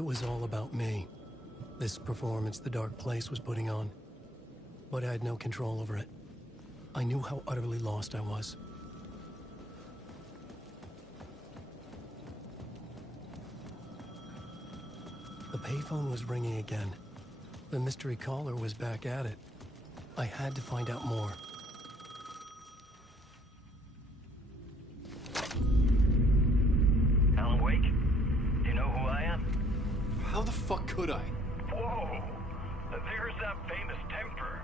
It was all about me. This performance the Dark Place was putting on. But I had no control over it. I knew how utterly lost I was. The payphone was ringing again. The mystery caller was back at it. I had to find out more. Alan Wake? Do you know who I am? How the fuck could I? Whoa! There's that famous Temper.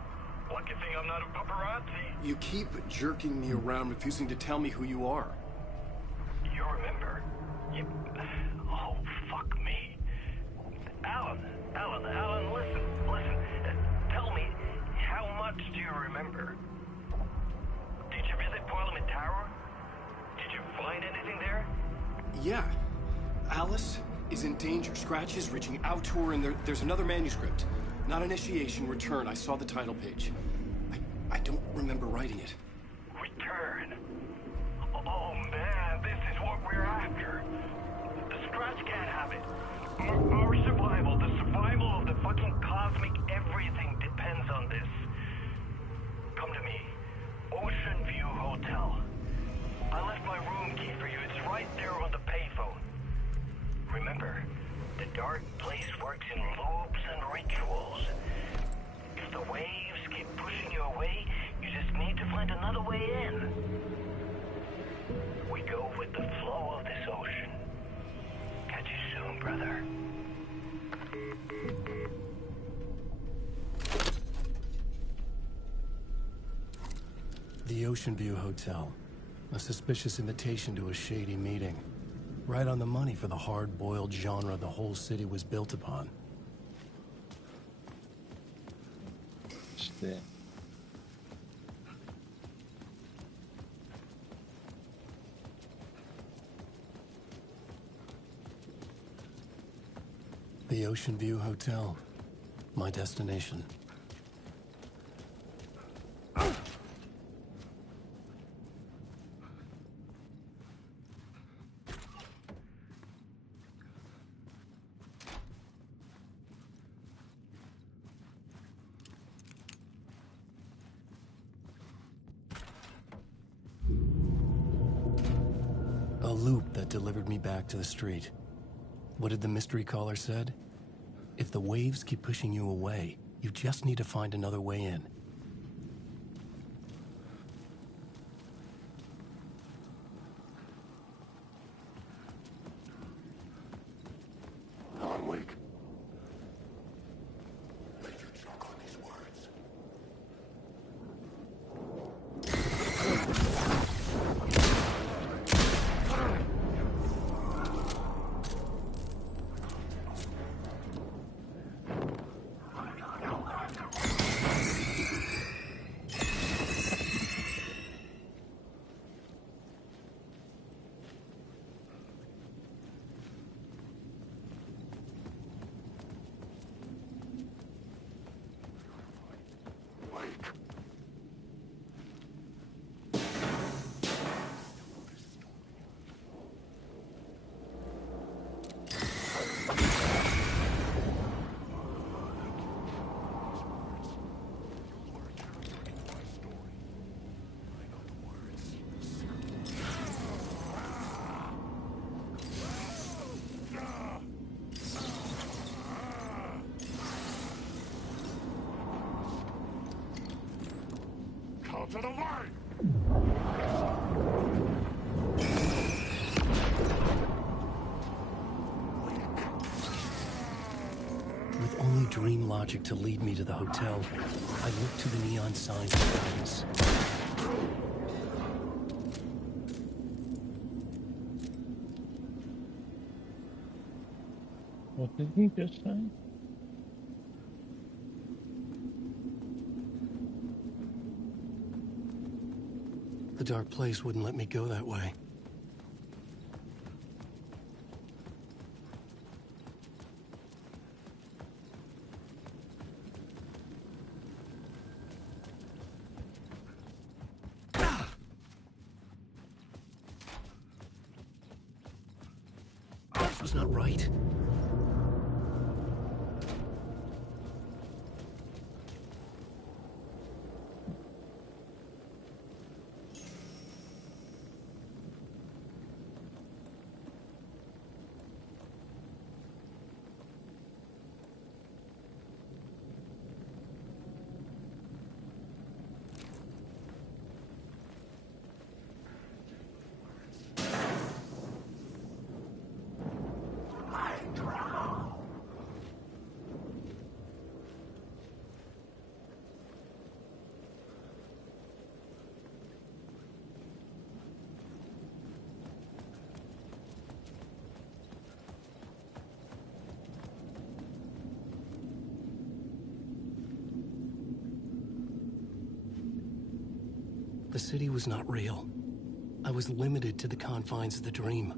Lucky thing I'm not a paparazzi. You keep jerking me around, refusing to tell me who you are. You remember? Oh, fuck me. Alan, listen. Tell me, how much do you remember? Did you visit Parliament Tower? Did you find anything there? Yeah. Alice is in danger. Scratch is reaching out to her, and there's another manuscript. Not initiation, return. I saw the title page. I don't remember writing it. Return? Oh man, this is what we're after. The Scratch can't have it. Our survival, the survival of the fucking cosmic everything depends on this. Come to me. Ocean View Hotel. I left my room key for you. It's right there on the payphone. Remember, the Dark Place works in loops and rituals. If the waves keep pushing you away, you just need to find another way in. We go with the flow of this ocean. Catch you soon, brother. The Ocean View Hotel. A suspicious invitation to a shady meeting. Right on the money for the hard-boiled genre the whole city was built upon. İşte. The Ocean View Hotel. My destination. A loop that delivered me back to the street. What did the mystery caller said? If the waves keep pushing you away, you just need to find another way in. Alan Wake. Let you choke on these words. To the light! With only dream logic to lead me to the hotel, I looked to the neon signs for guidance. What did he just say? The Dark Place wouldn't let me go that way. This was not right. The city was not real. I was limited to the confines of the dream.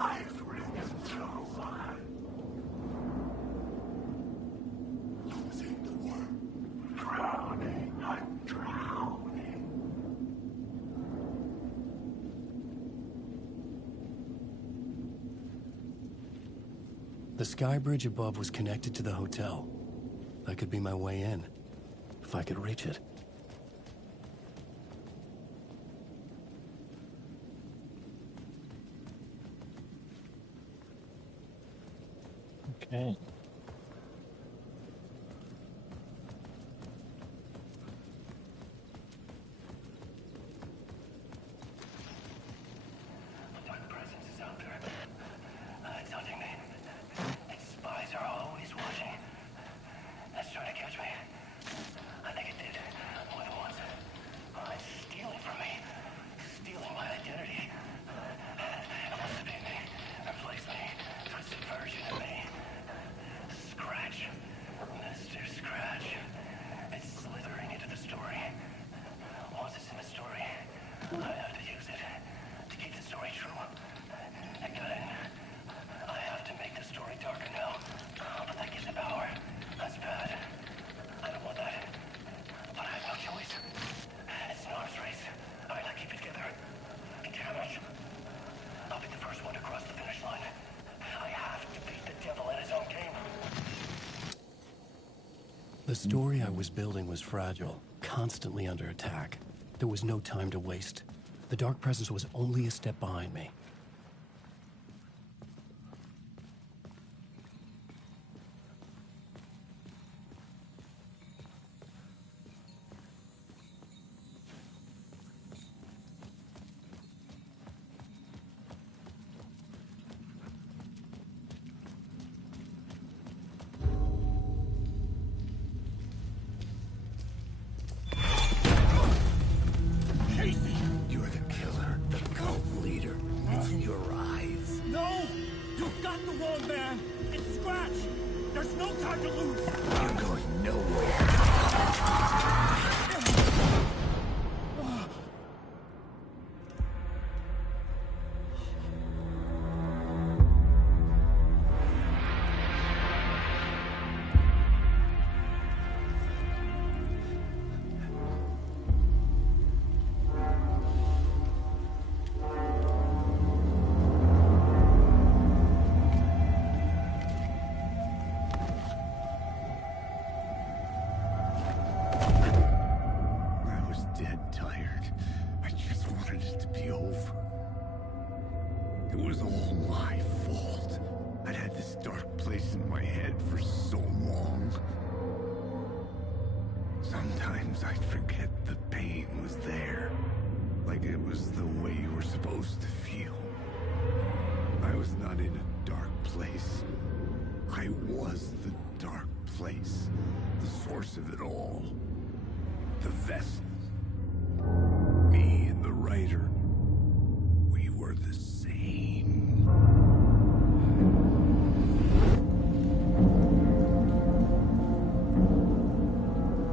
I've ridden through life. Losing the word. Drowning. I'm drowning. The sky bridge above was connected to the hotel. That could be my way in, if I could reach it. Okay. The dark presence is out there. It's hunting me. Its spies are always watching. It's trying to catch me. I think it did. More than once. It's stealing from me. Stealing my identity. It wants to be me. Replace me. Twisted version of me. Scratch. Mr. Scratch. It's slithering into the story. Once it's in the story, I have to use it to keep the story true. I got it. I have to make the story darker now. But that gives it power. That's bad. I don't want that. But I have no choice. It's an arms race. I gotta keep it together. Damn it. I'll be the first one to cross the finish line. I have to beat the devil at his own game. The story I was building was fragile, constantly under attack. There was no time to waste. The dark presence was only a step behind me. Casey, you're the killer, the cult leader. It's in your eyes. No! You've got the wrong man! It's Scratch! There's no time to lose! You're going nowhere. I was dead tired. I just wanted it to be over. It was all my fault. I'd had this dark place in my head for so long. Sometimes I'd forget the pain was there. Like it was the way you were supposed to feel. I was not in a dark place. I was the dark place. The source of it all. The vessel. Me and the writer. We were the same.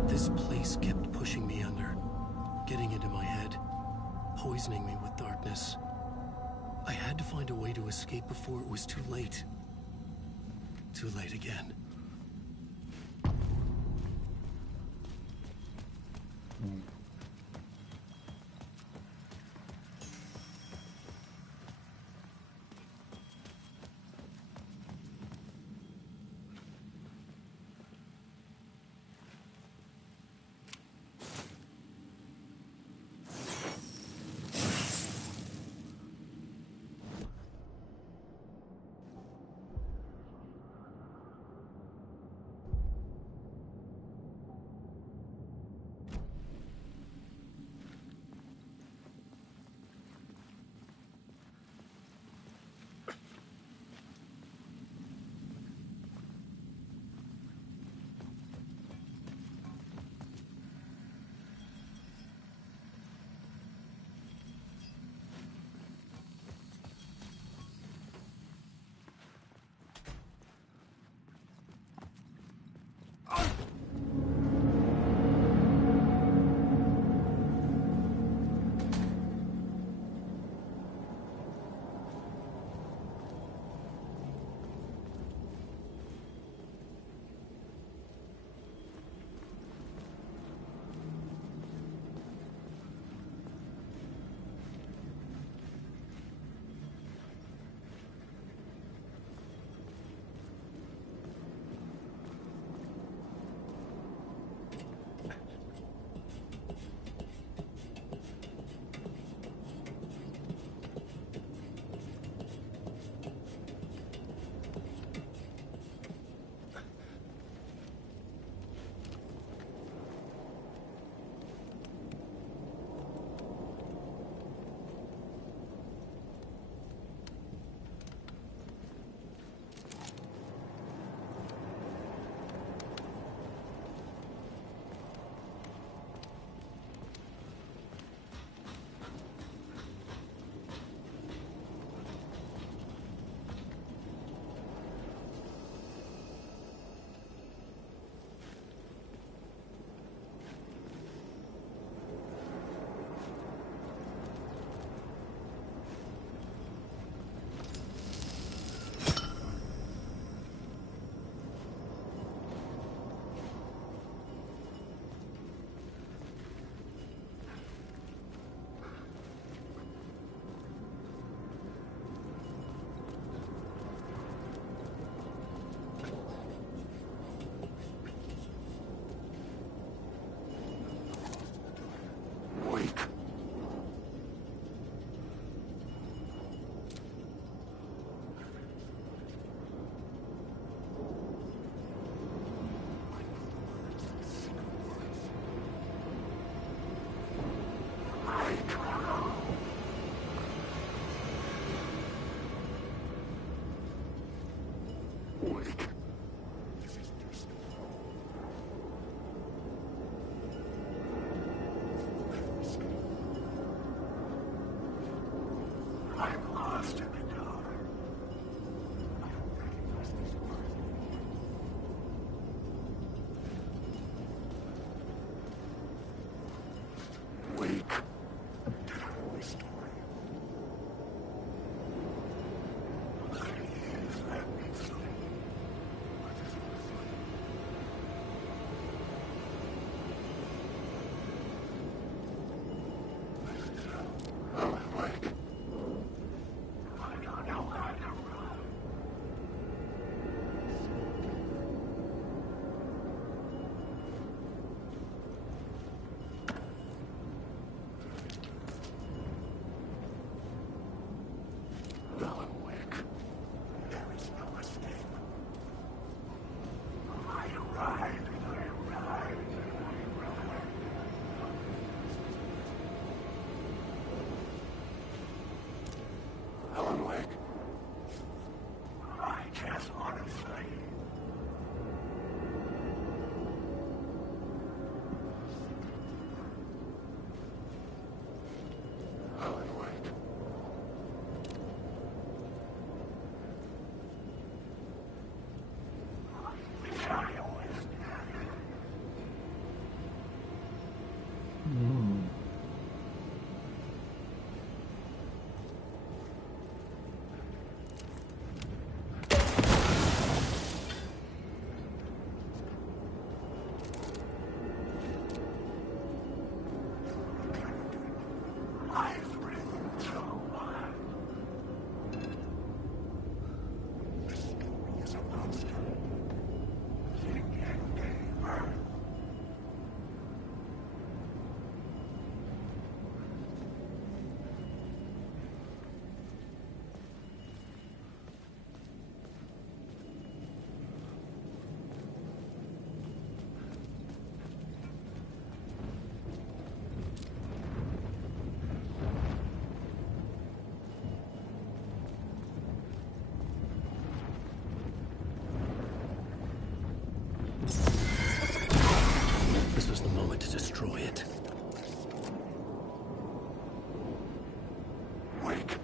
This place kept pushing me under, getting into my head, poisoning me with darkness. I had to find a way to escape before it was too late. Too late again. moment to destroy it. Wake.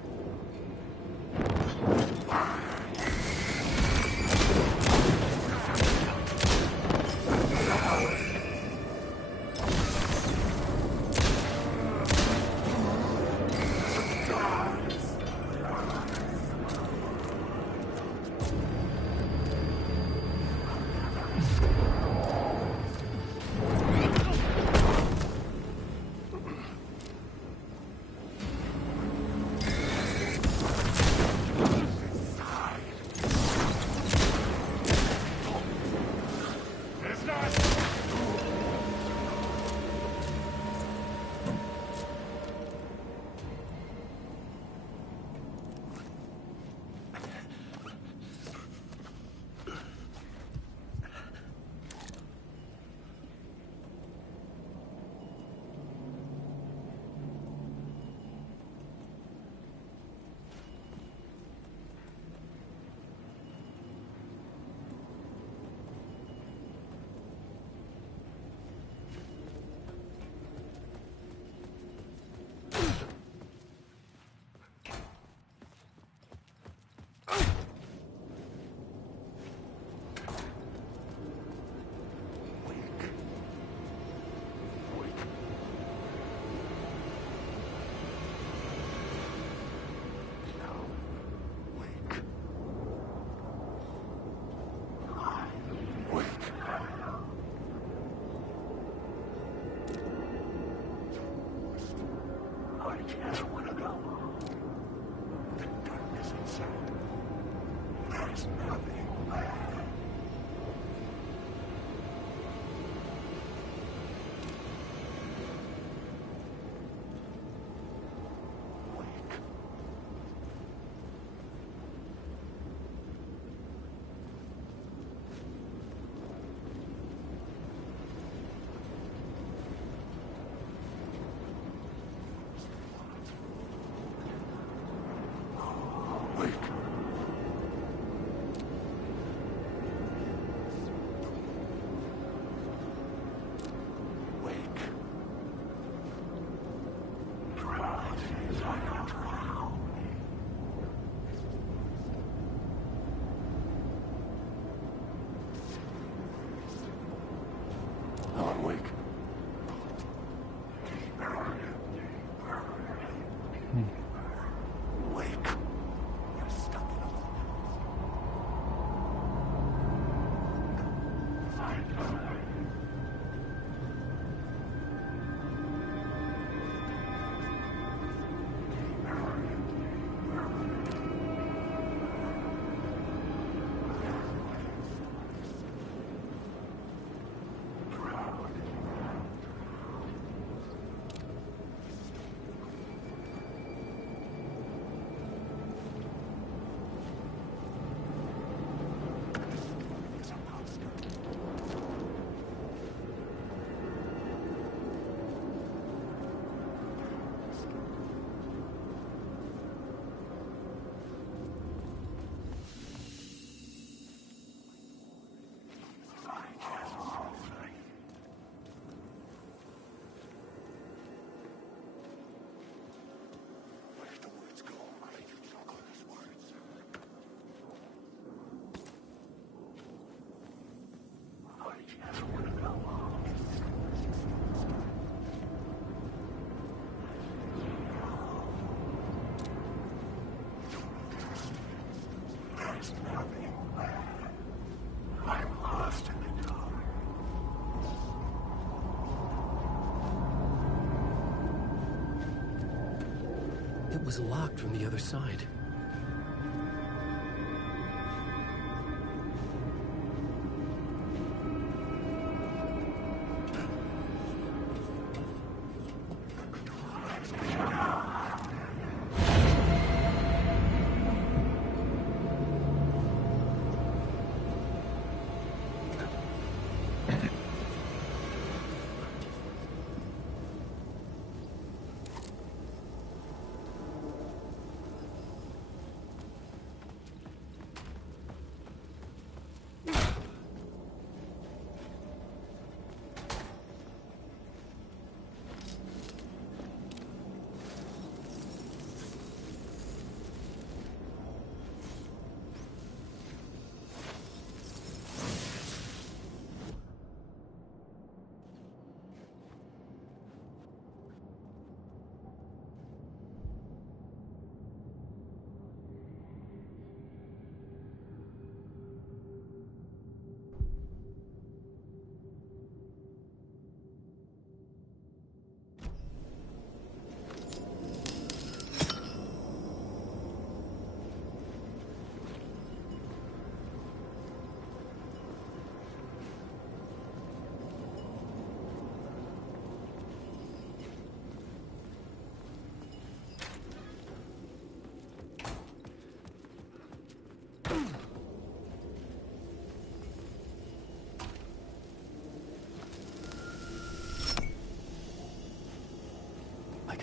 It was locked from the other side.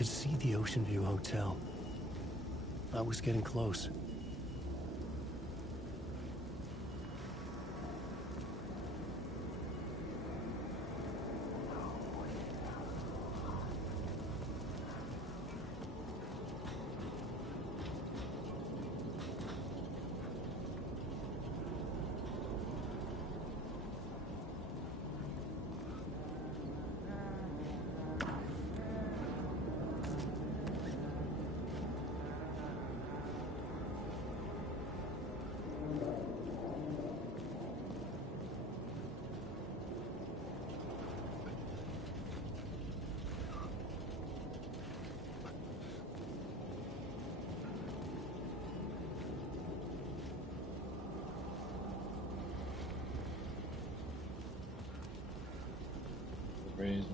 could see the Ocean View Hotel. I was getting close. Crazy.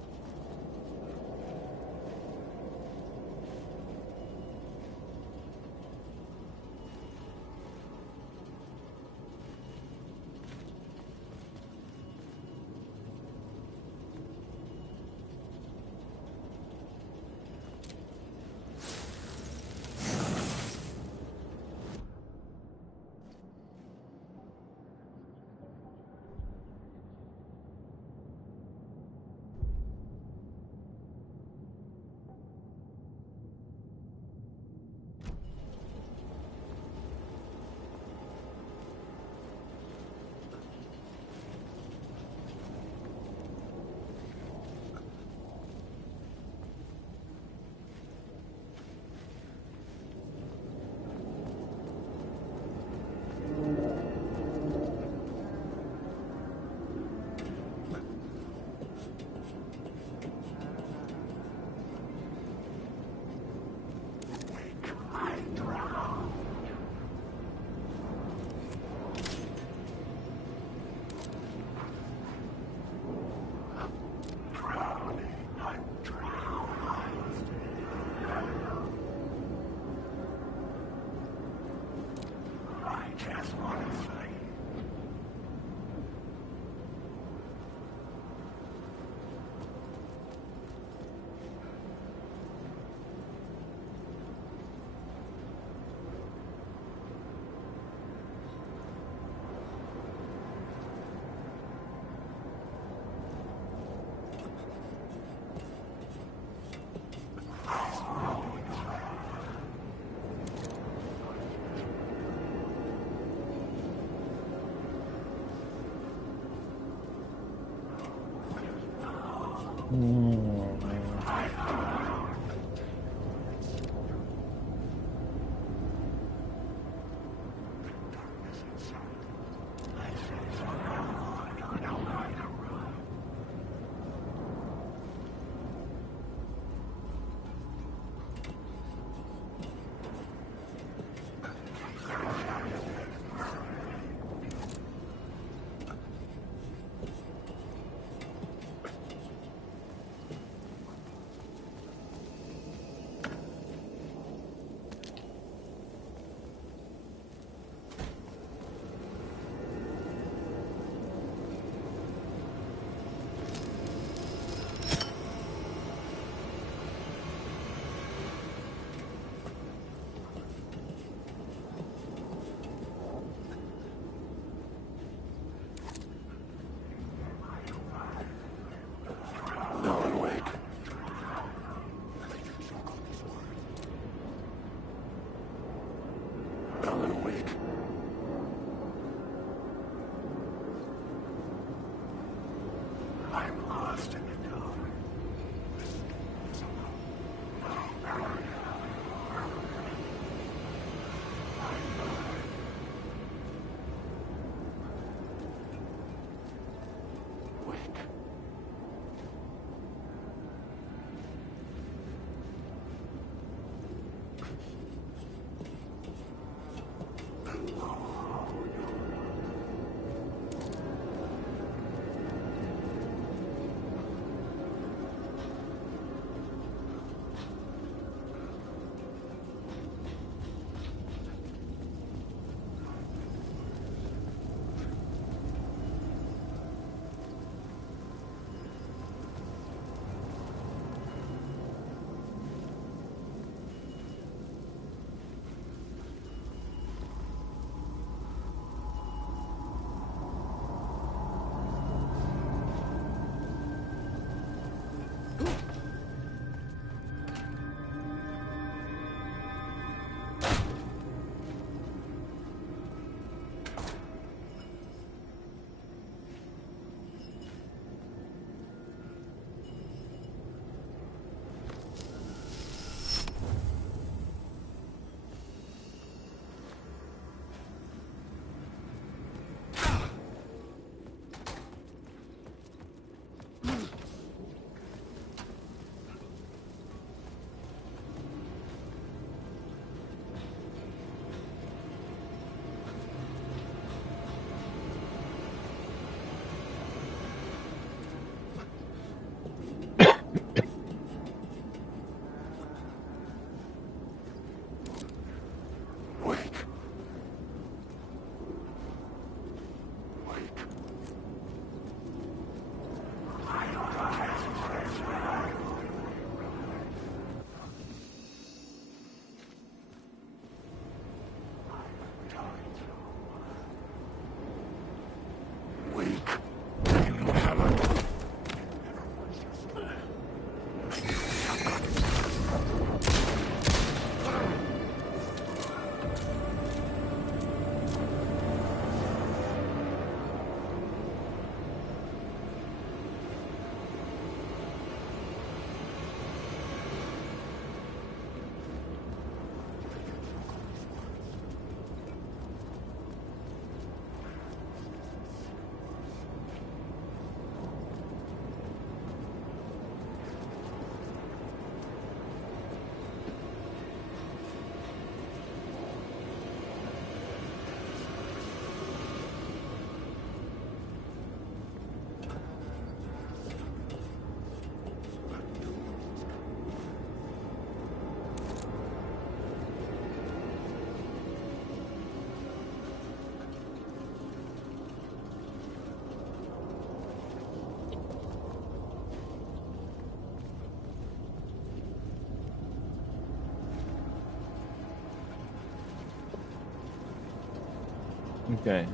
Okay.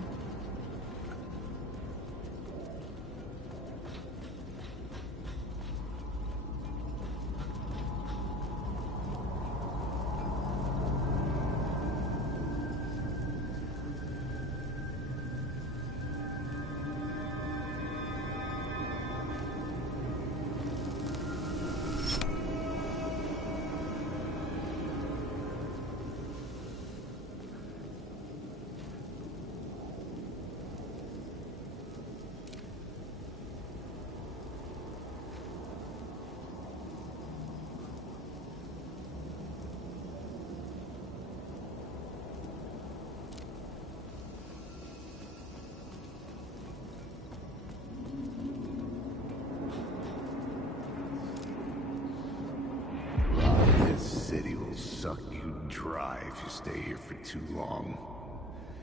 This city will suck you dry if you stay here for too long.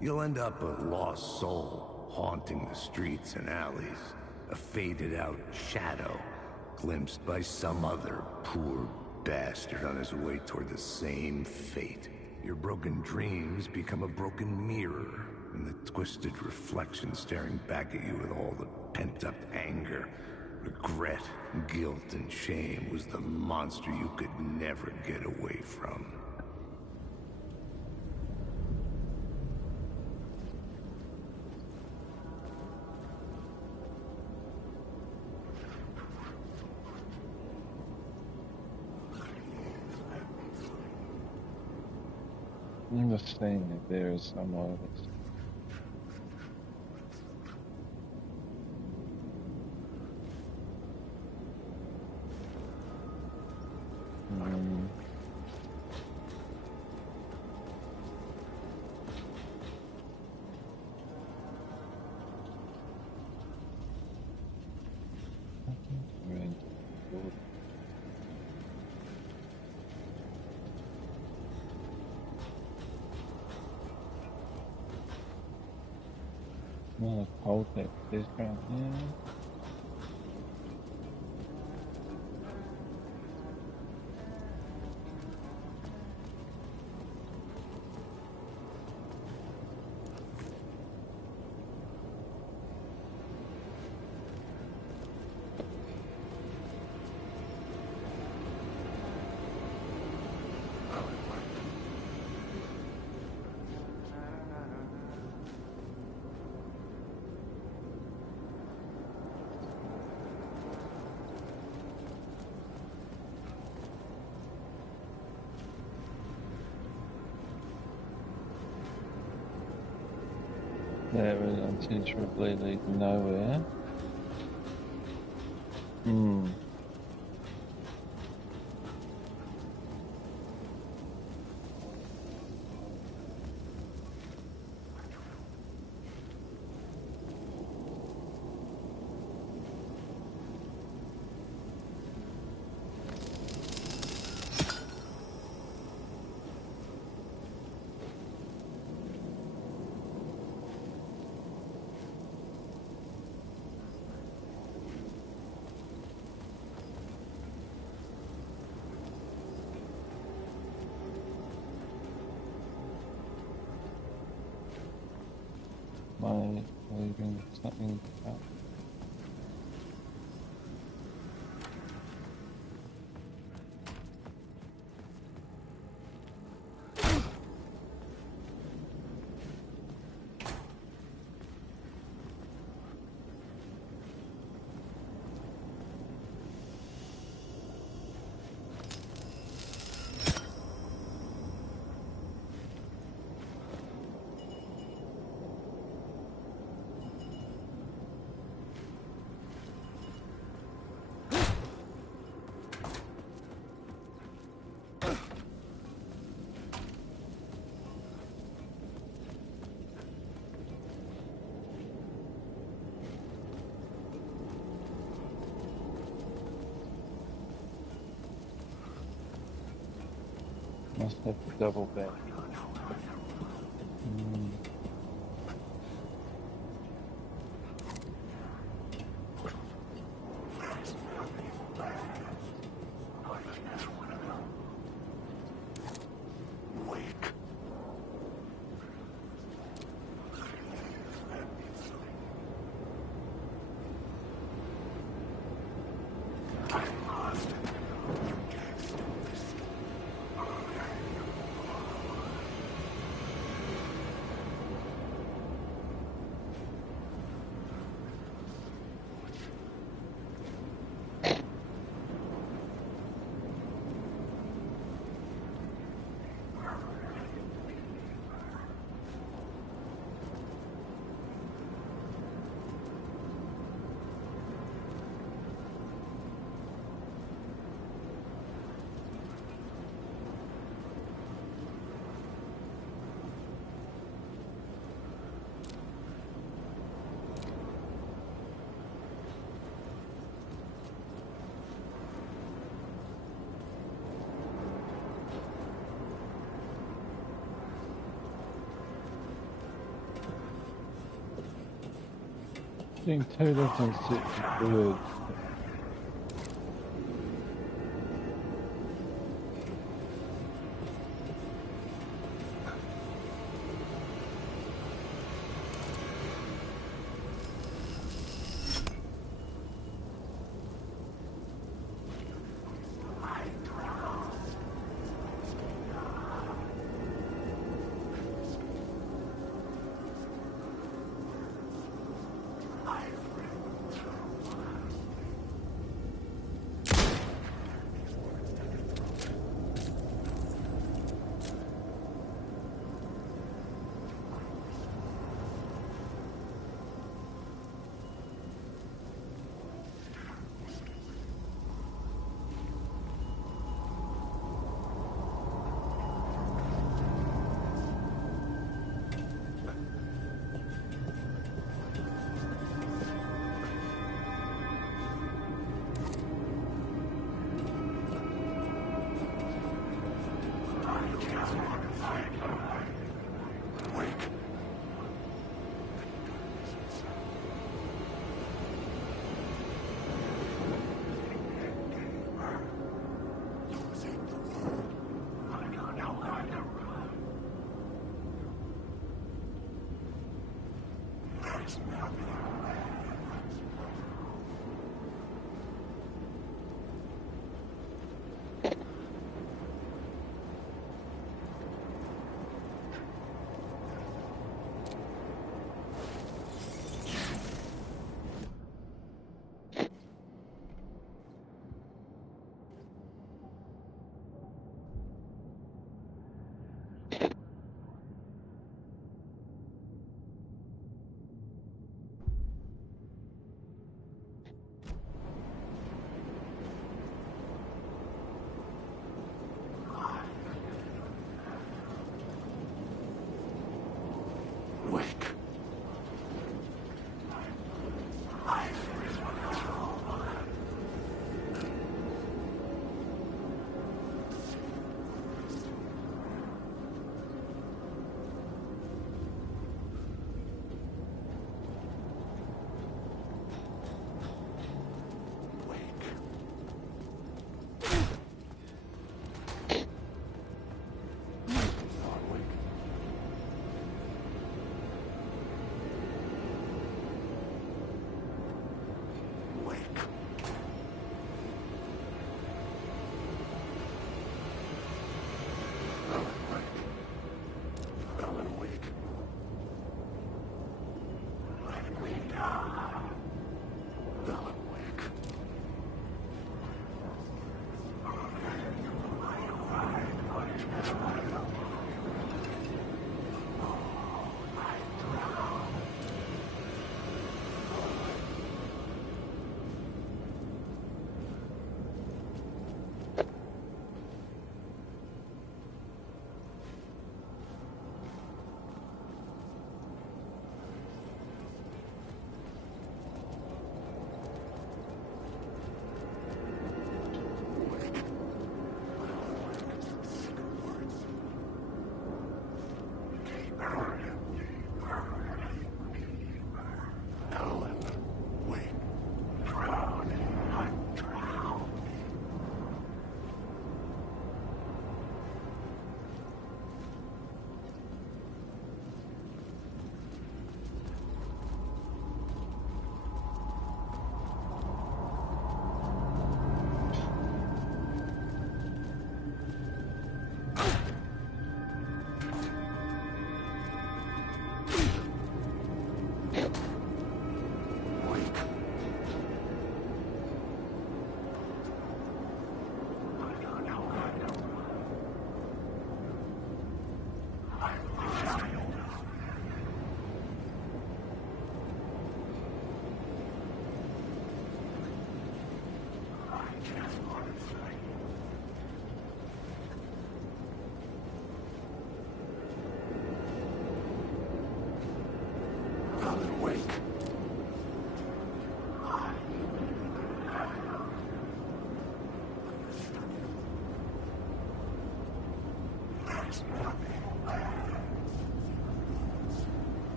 You'll end up a lost soul, haunting the streets and alleys. A faded-out shadow, glimpsed by some other poor bastard on his way toward the same fate. Your broken dreams become a broken mirror, and the twisted reflection staring back at you with all the pent-up anger, regret, guilt, and shame was the monster you could never get away from. I'm just saying that there's some of this. Well, hold it. This down here. That would unintentionally lead nowhere. My leaving something up. Must have to double back. Being towed up on 60 birds.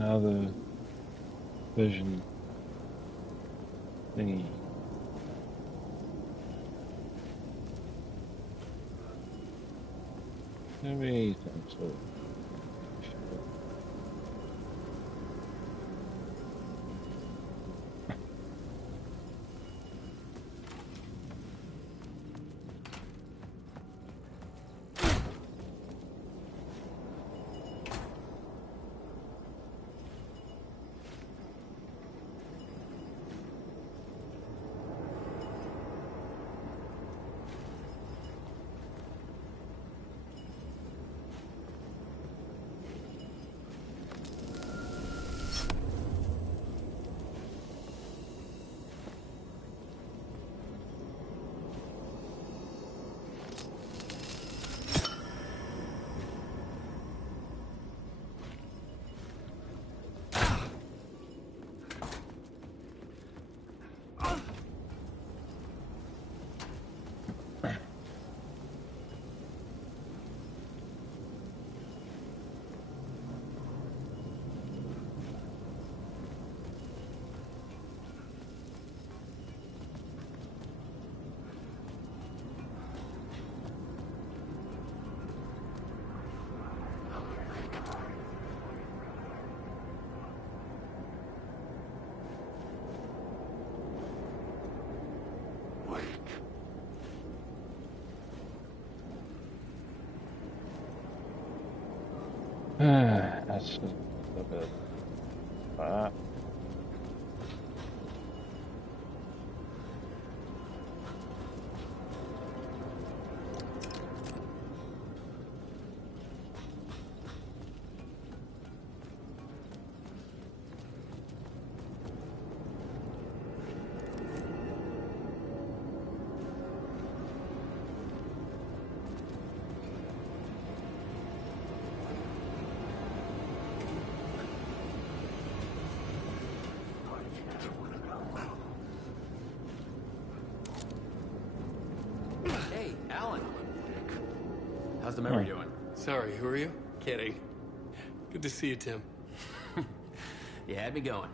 another vision thingy. Maybe some sort of that's just a bit. Hey, Alan. How's the memory doing? Sorry, who are you? Kidding. Good to see you, Tim. You had me going.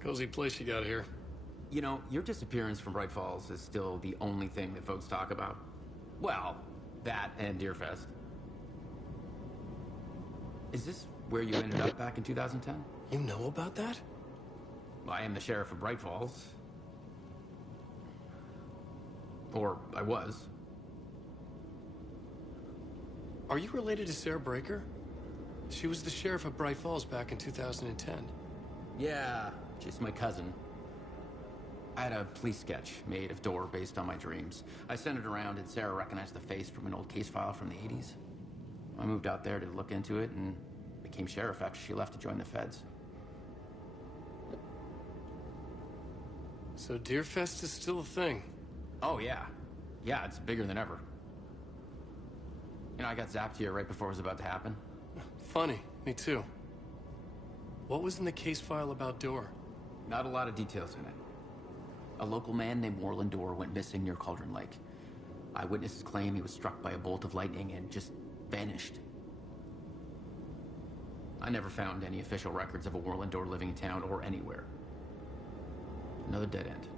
Cozy place you got here. You know, your disappearance from Bright Falls is still the only thing that folks talk about. Well, that and Deerfest. Is this where you ended up back in 2010? You know about that? I am the sheriff of Bright Falls. Or I was. Are you related to Sarah Breaker? She was the sheriff of Bright Falls back in 2010. Yeah, she's my cousin. I had a police sketch made of Door based on my dreams. I sent it around and Sarah recognized the face from an old case file from the 80s. I moved out there to look into it and became sheriff after she left to join the feds. So Deerfest is still a thing? Oh, yeah. Yeah, it's bigger than ever. You know, I got zapped here right before it was about to happen. Funny, me too. What was in the case file about Door? Not a lot of details in it. A local man named Warland Door went missing near Cauldron Lake. Eyewitnesses claim he was struck by a bolt of lightning and just vanished. I never found any official records of a Warland Door living in town or anywhere. Another dead end.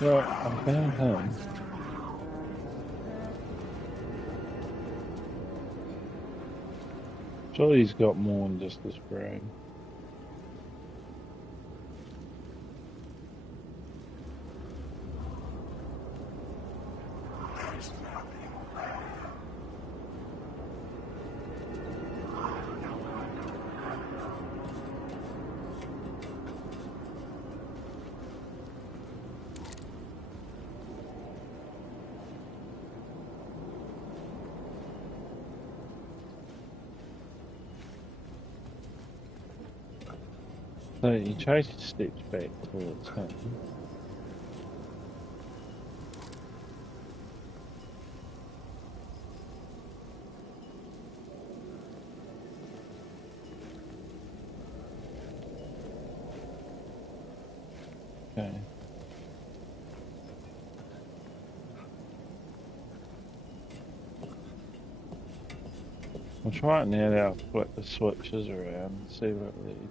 So I found him. Surely he's got more than just this brain. So he tries to stitch back towards him. Okay. I'm trying now to flip the switches around and see what it leads.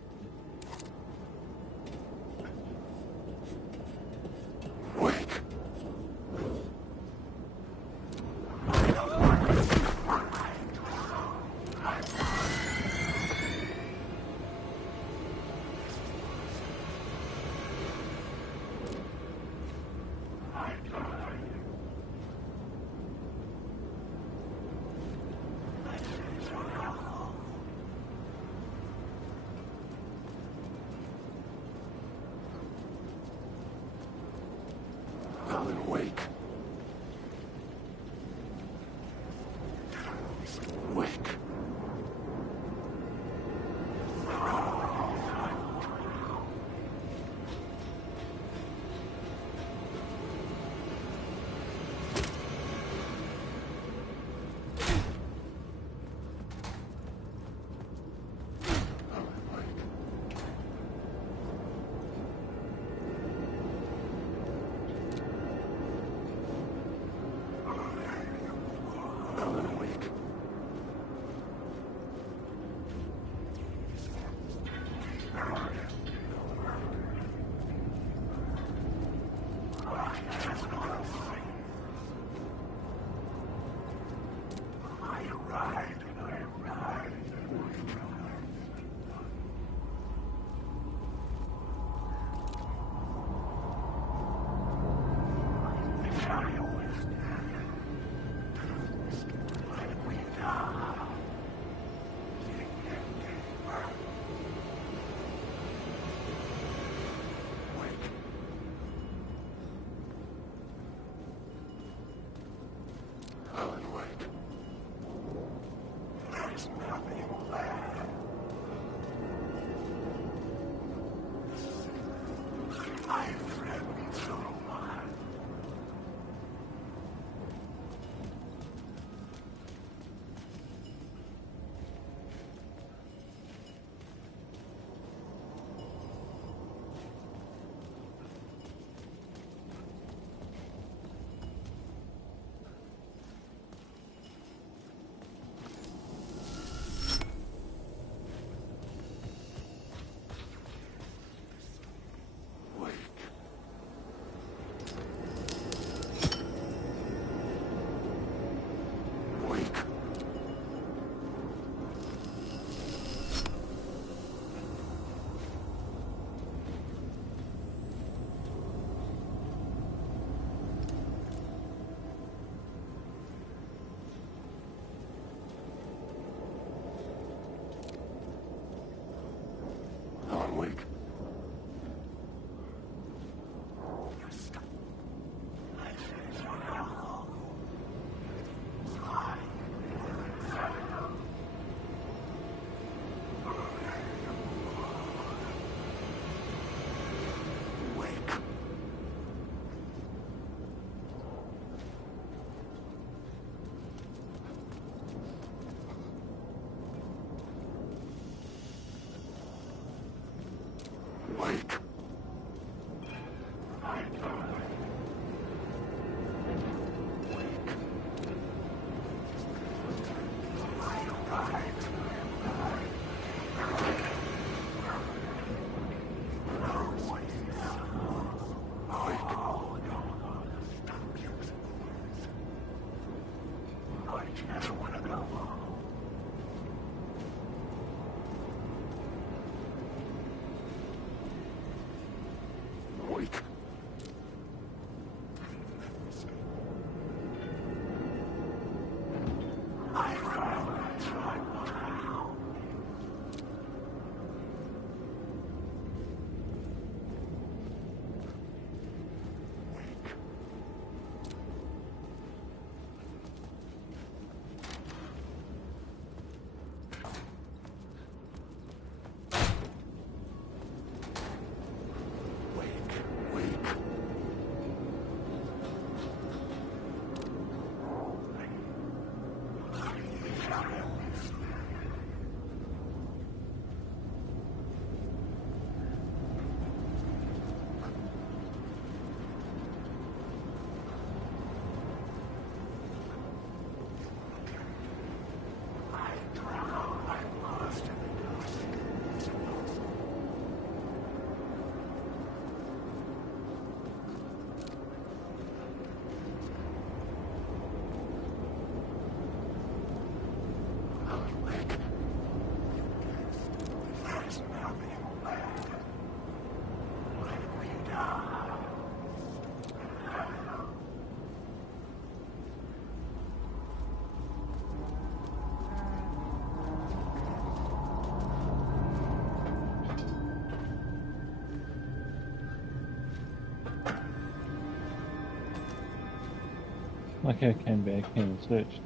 Like I came back and searched.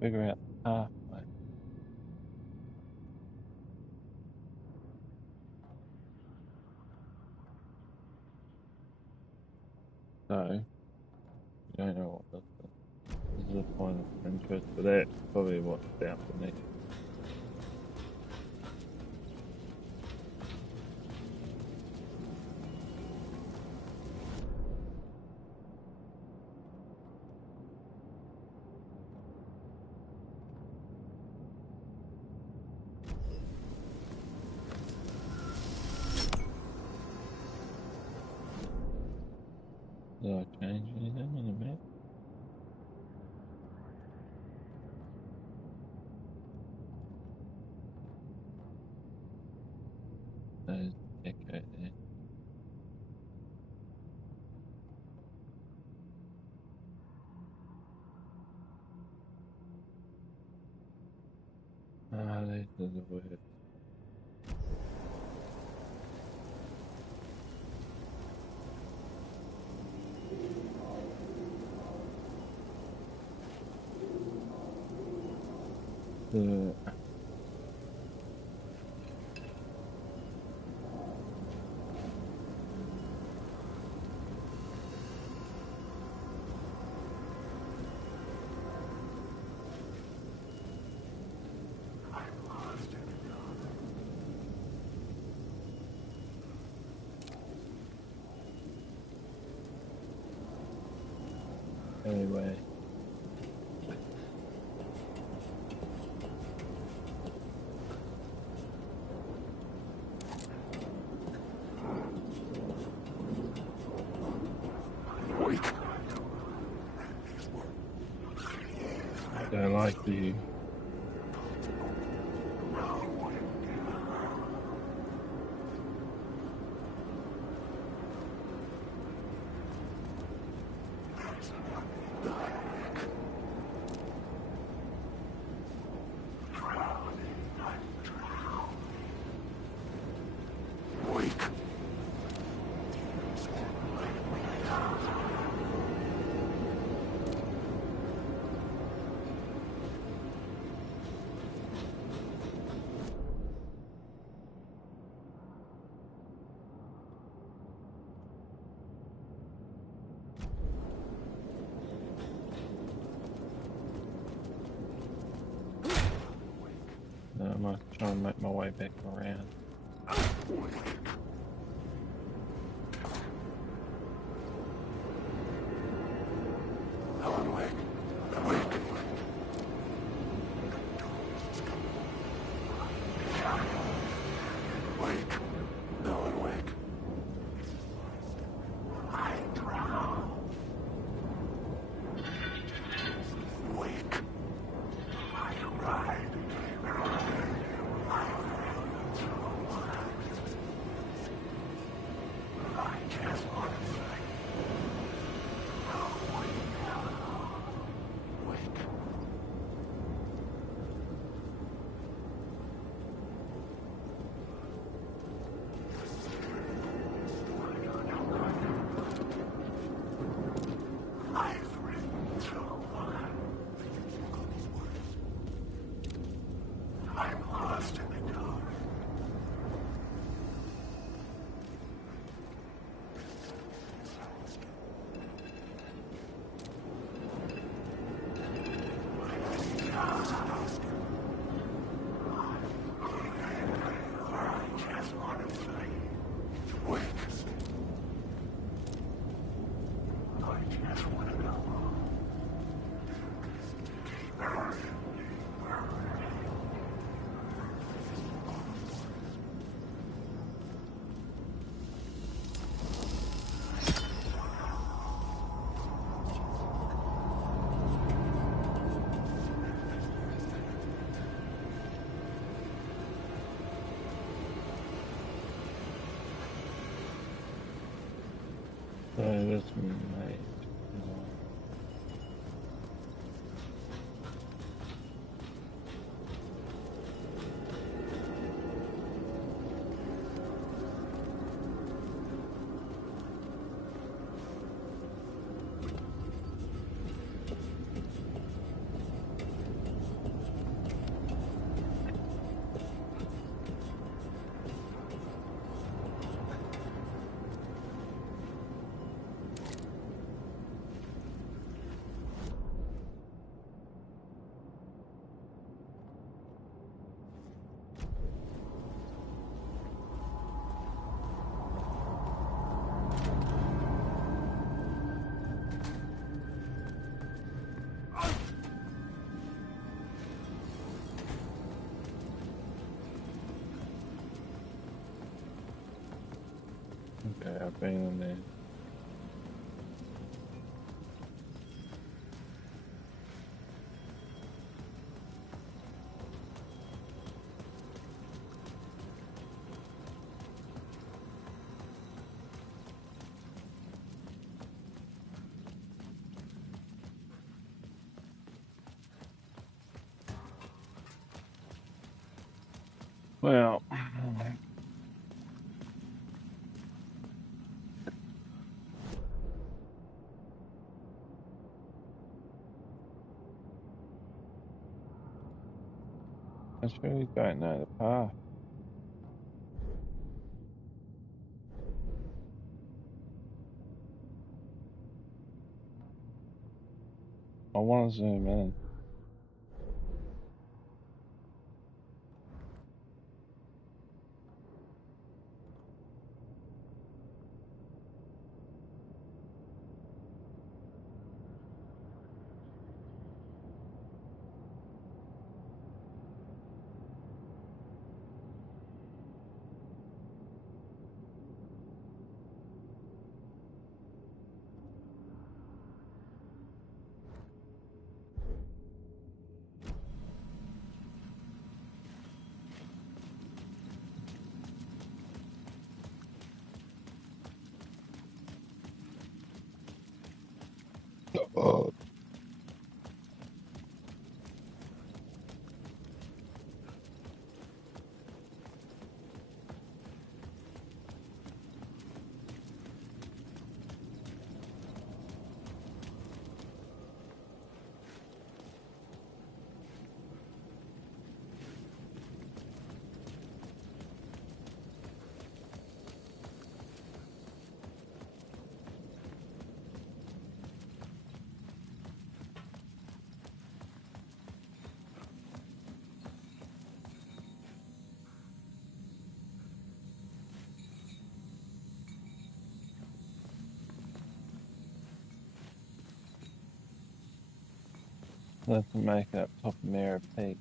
Figure out the pathway. So, you don't know what this is. This is a point of interest, but that's probably what's about for me. Did I change anything on the map? There's echo there. Ah, these are the words. The anyway. Don't like you. I'm gonna try and make my way back around. it is made. Okay, I've been in there. Well, I really don't know the path. I want to zoom in. Oh. Let's make it up top of Mirror Peak.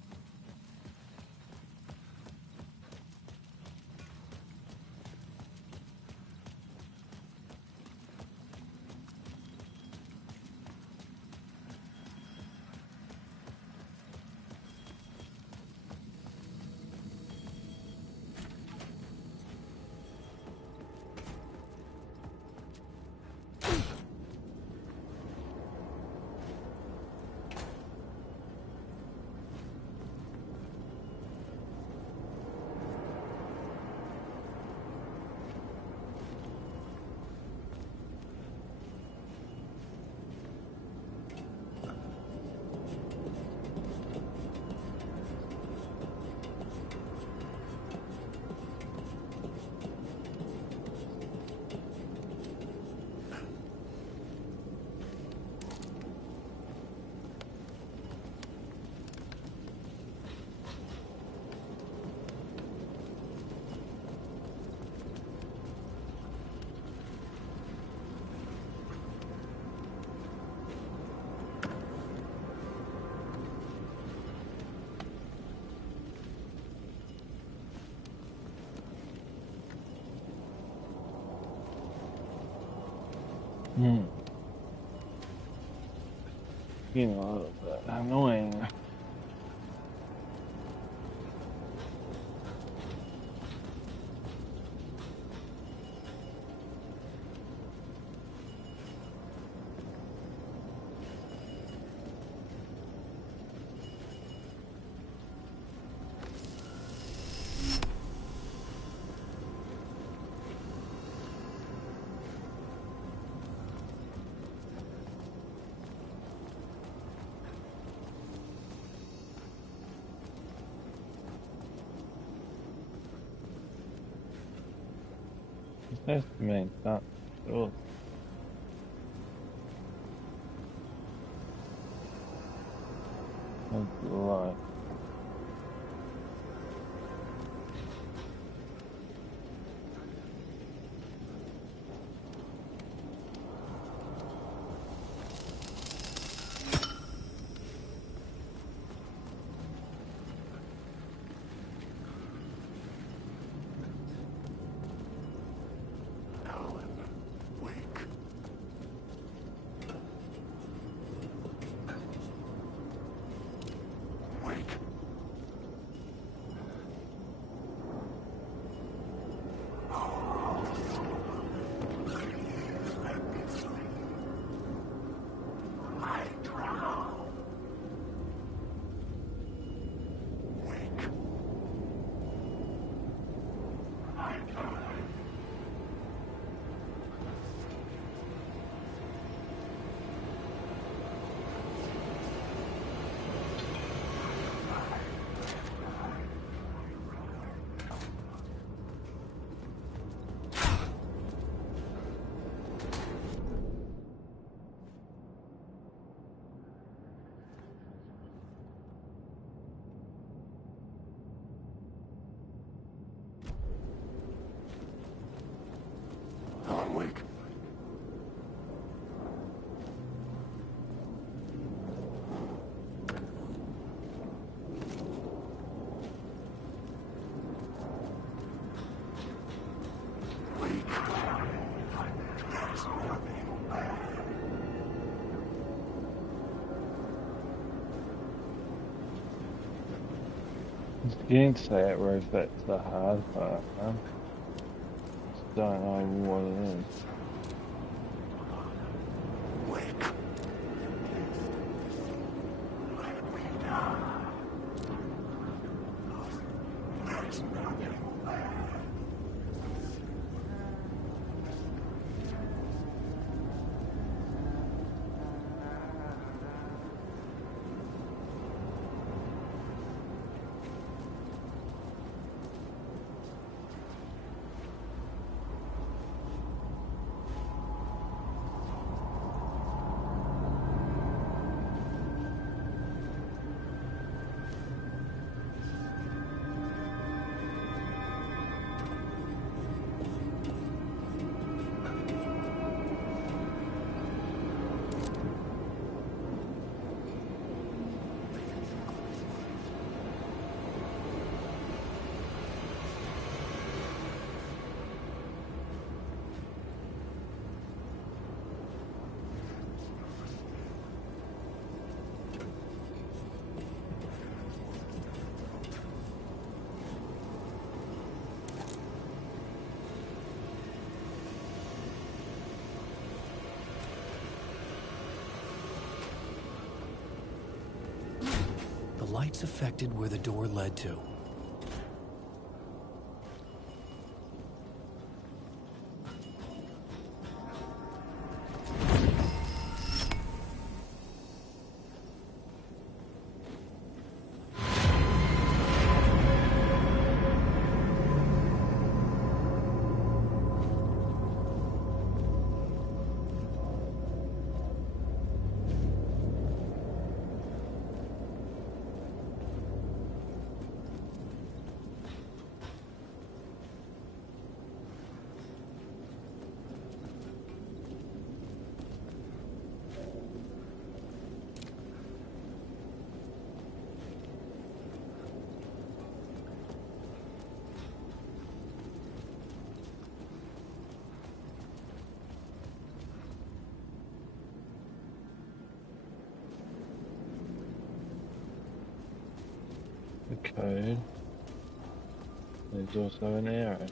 You know, a little bit annoying. This means that. Oh, that's a lot. Alan, wake. Wake. I drown. Wake. I drown. Alan, wake. Wake. There's nothing left. It's getting to that where that's the hard part, man. Just don't know what it is. Wake. Let me die. There's nothing left. The lights affected where the door led to. The code. There's also an arrow.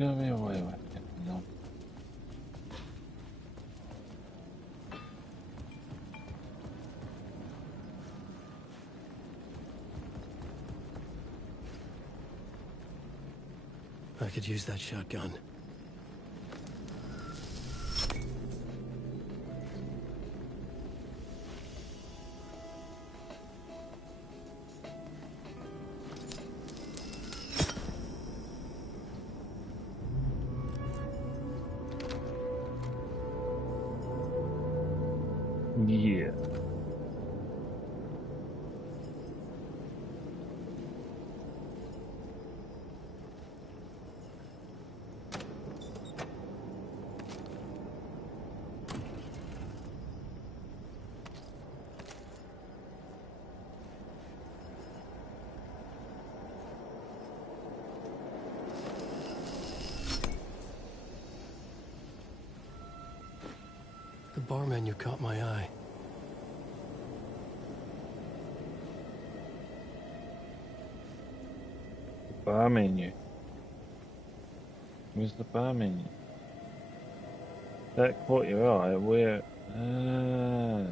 gonna be a way with it, you know. I could use that shotgun. Yeah. The bar menu caught my eye. Bar menu. Where's the bar menu? That caught your eye. Where? Ah.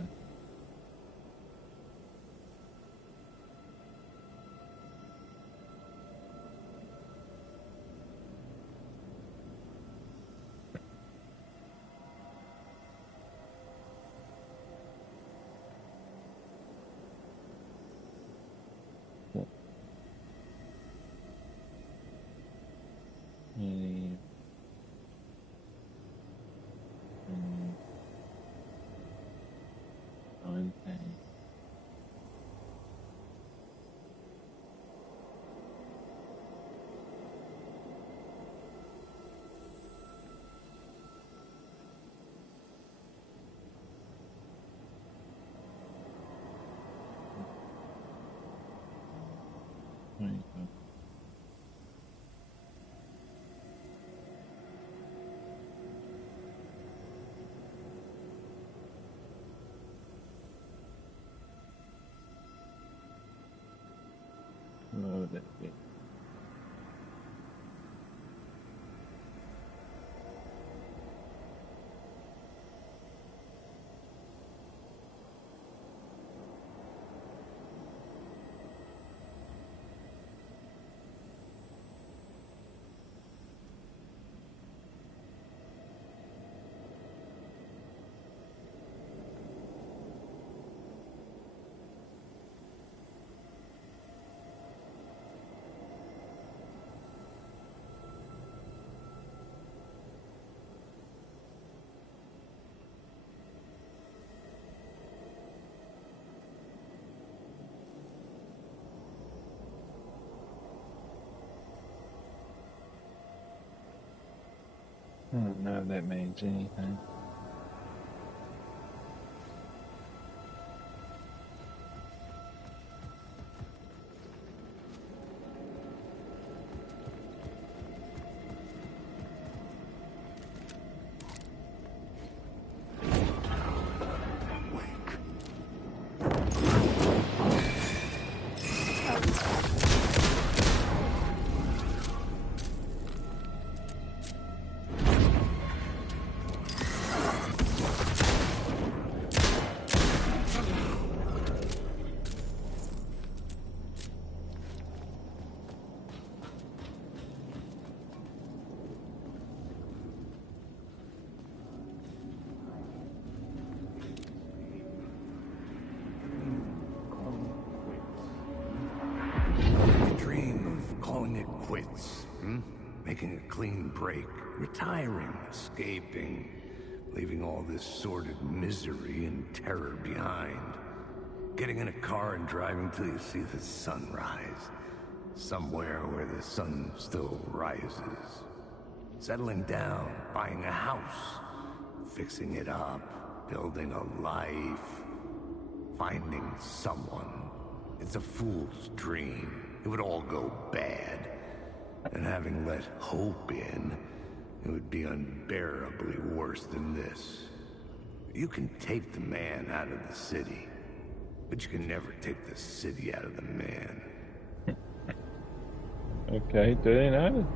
There you go. Load it. I don't know if that means anything. Making a clean break, retiring, escaping, leaving all this sordid misery and terror behind. Getting in a car and driving till you see the sun rise. Somewhere where the sun still rises. Settling down, buying a house, fixing it up, building a life, finding someone. It's a fool's dream. It would all go bad. And having let hope in, it would be unbearably worse than this. You can take the man out of the city, but you can never take the city out of the man. Okay, do you know?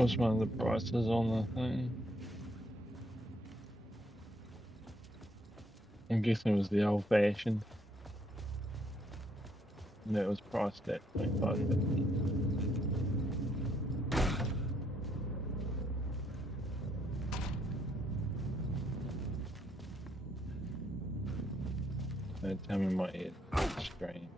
That was one of the prices on the thing. I'm guessing it was the old fashioned. And it was priced at $25.50. Don't tell me my head strain.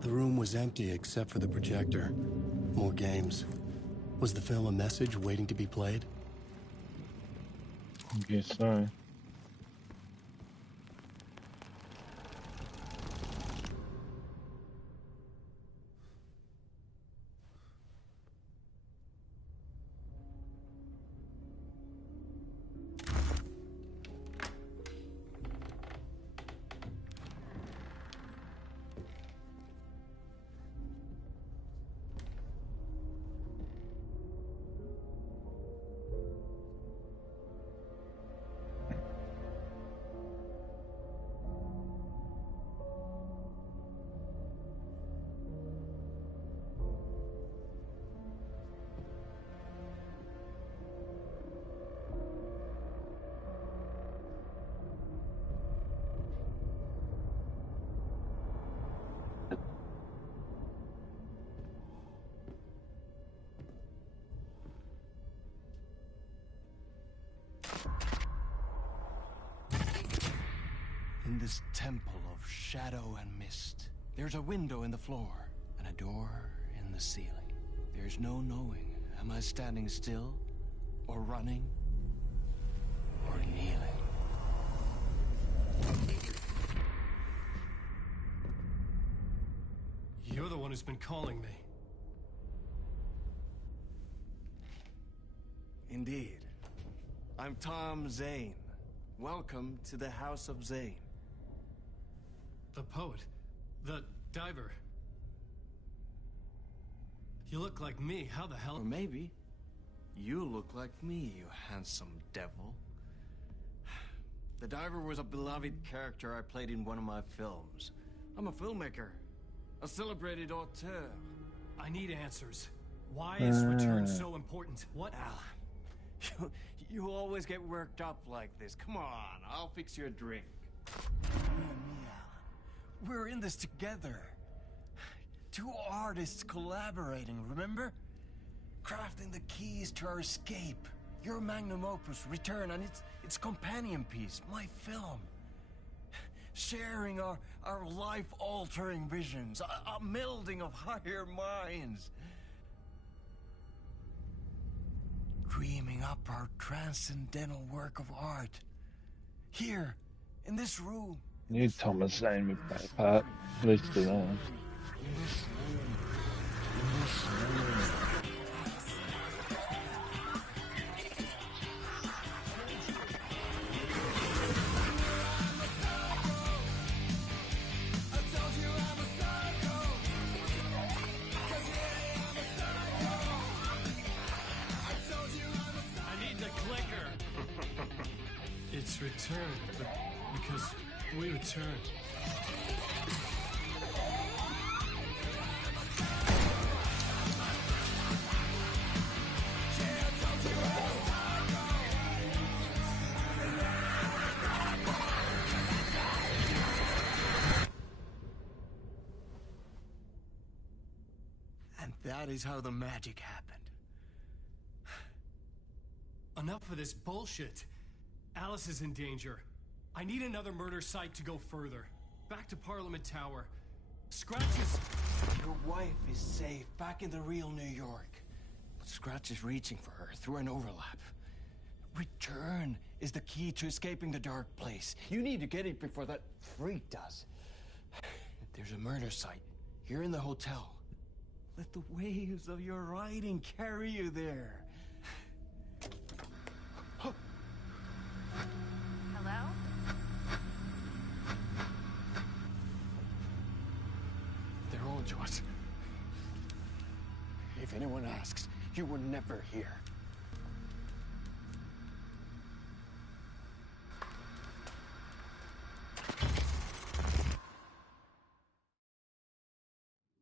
The room was empty except for the projector. More games. Was the film a message waiting to be played? I guess so. In this temple of shadow and mist, there's a window in the floor and a door in the ceiling. There's no knowing, am I standing still, or running, or kneeling? You're the one who's been calling me. Indeed. I'm Tom Zane. Welcome to the House of Zane. The poet. The diver. You look like me. How the hell? Or maybe you look like me, you handsome devil. The diver was a beloved character I played in one of my films. I'm a filmmaker, a celebrated auteur. I need answers. Why is Return so important? What? Alan, you always get worked up like this. Come on, I'll fix you a drink. You and me, Alan. We're in this together. Two artists collaborating, remember? Crafting the keys to our escape. Your magnum opus, Return, and its companion piece, my film. Sharing our life-altering visions, a melding of higher minds. Dreaming up our transcendental work of art. Here, in this room. You Thomas Zane with that part. At least do that. It's Return, because we return. And that is how the magic happened. Enough of this bullshit. Alice is in danger. I need another murder site to go further. Back to Parliament Tower. Scratch is... Your wife is safe, back in the real New York. But Scratch is reaching for her through an overlap. Return is the key to escaping the dark place. You need to get it before that freak does. There's a murder site here in the hotel. Let the waves of your writing carry you there. Hello? told you us. If anyone asks, you were never here.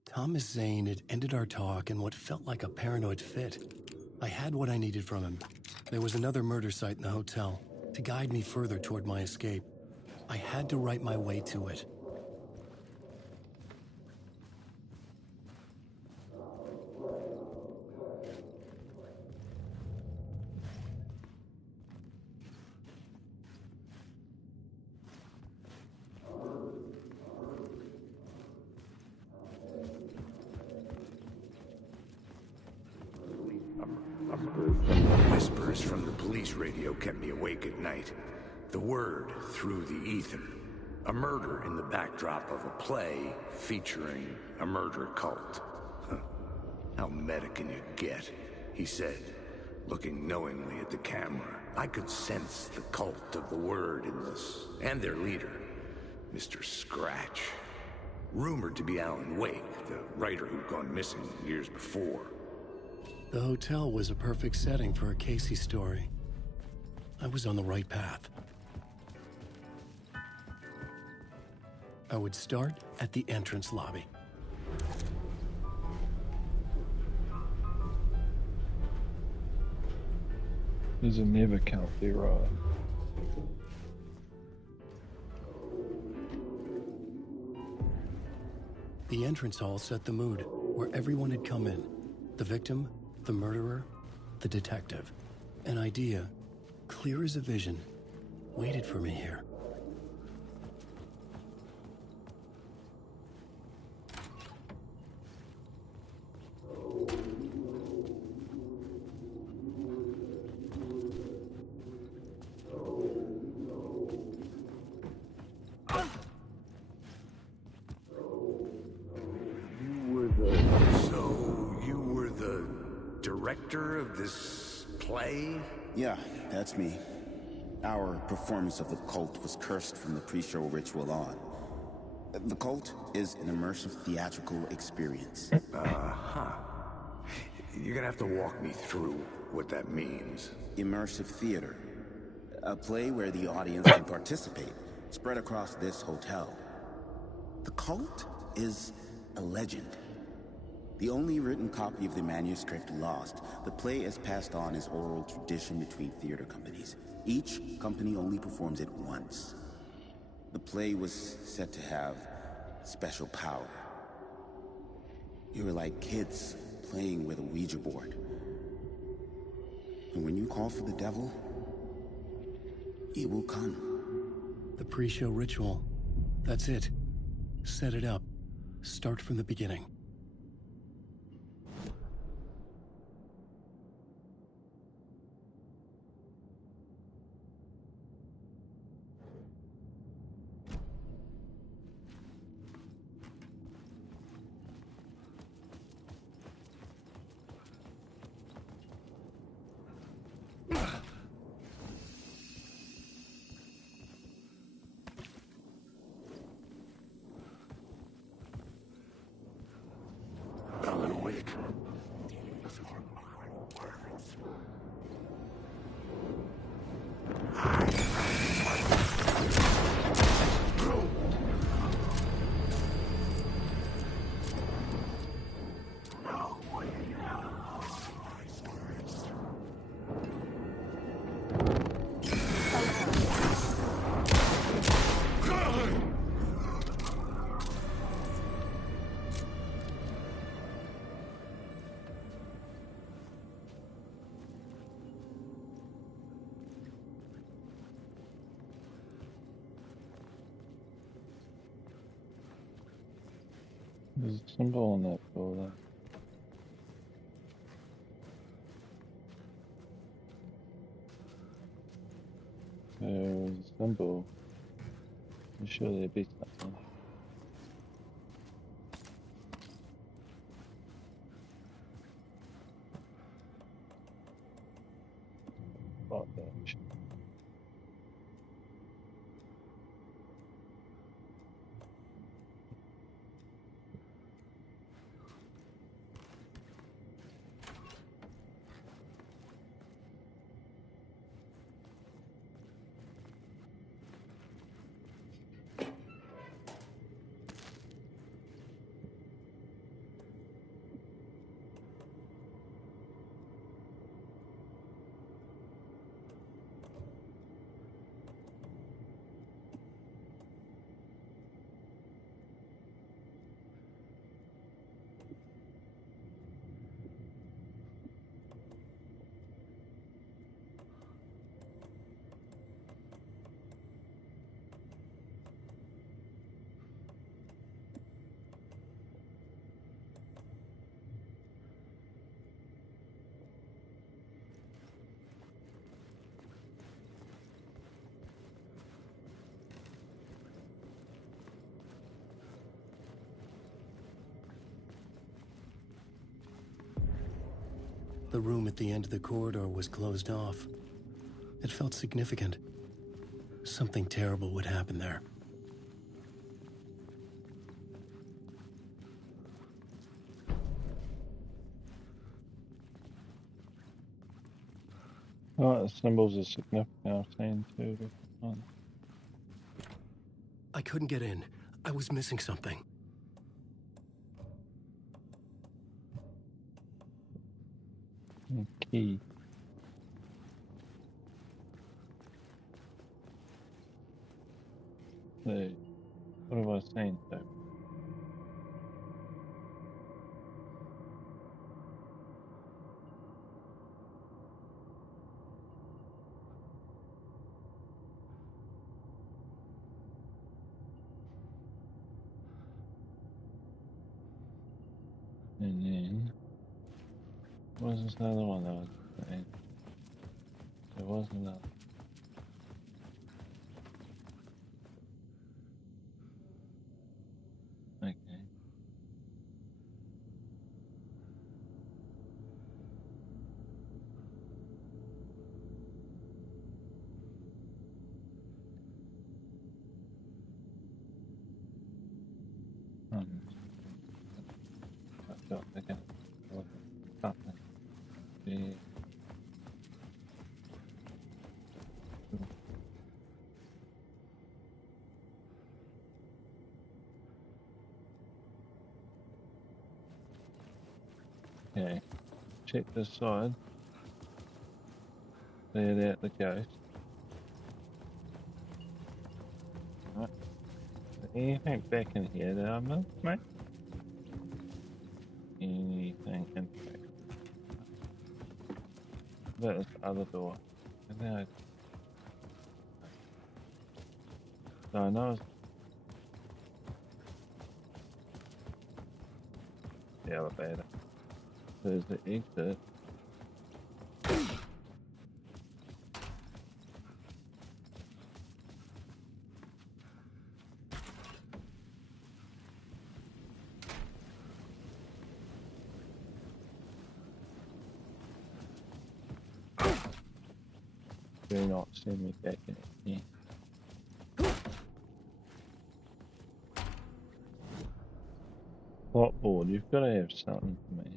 Thomas Zane had ended our talk in what felt like a paranoid fit. I had what I needed from him. There was another murder site in the hotel to guide me further toward my escape. I had to write my way to it. Whispers from the police radio kept me awake at night. The word through the ether. A murder in the backdrop of a play featuring a murder cult. Huh. How meta can you get? He said, looking knowingly at the camera. I could sense the cult of the word in this, and their leader, Mr. Scratch. Rumored to be Alan Wake, the writer who'd gone missing years before. The hotel was a perfect setting for a Casey story. I was on the right path. I would start at the entrance lobby. There's a never count there. The entrance hall set the mood, where everyone had come in. The victim, the murderer, the detective. An idea, clear as a vision, waited for me here. Director of this play? Yeah, that's me. Our performance of the cult was cursed from the pre-show ritual on. The cult is an immersive theatrical experience. Uh-huh. You're gonna have to walk me through what that means. Immersive theater. A play where the audience can participate, spread across this hotel. The cult is a legend. The only written copy of the manuscript lost, the play is passed on as oral tradition between theater companies. Each company only performs it once. The play was said to have special power. You were like kids playing with a Ouija board. And when you call for the devil, he will come. The pre-show ritual. That's it. Set it up. Start from the beginning. Alan Wake. There's a symbol on that folder. There's a symbol. I'm sure there'd be something. Oh, gosh. The room at the end of the corridor was closed off. It felt significant. Something terrible would happen there. Oh, the symbols are significant. I've seen two different ones. I couldn't get in. I was missing something. Key. So, what have I seen so? And then, what was this other one that was saying? There was another. Okay. I felt like it was something. The okay. Check this side. Cleared out the ghost. Right. Anything back in here that I missed, mate? Anything in back? That is the other door. And then so I know it's the elevator. There's the exit. Do not send me back in here. Plotboard, you've got to have something for me.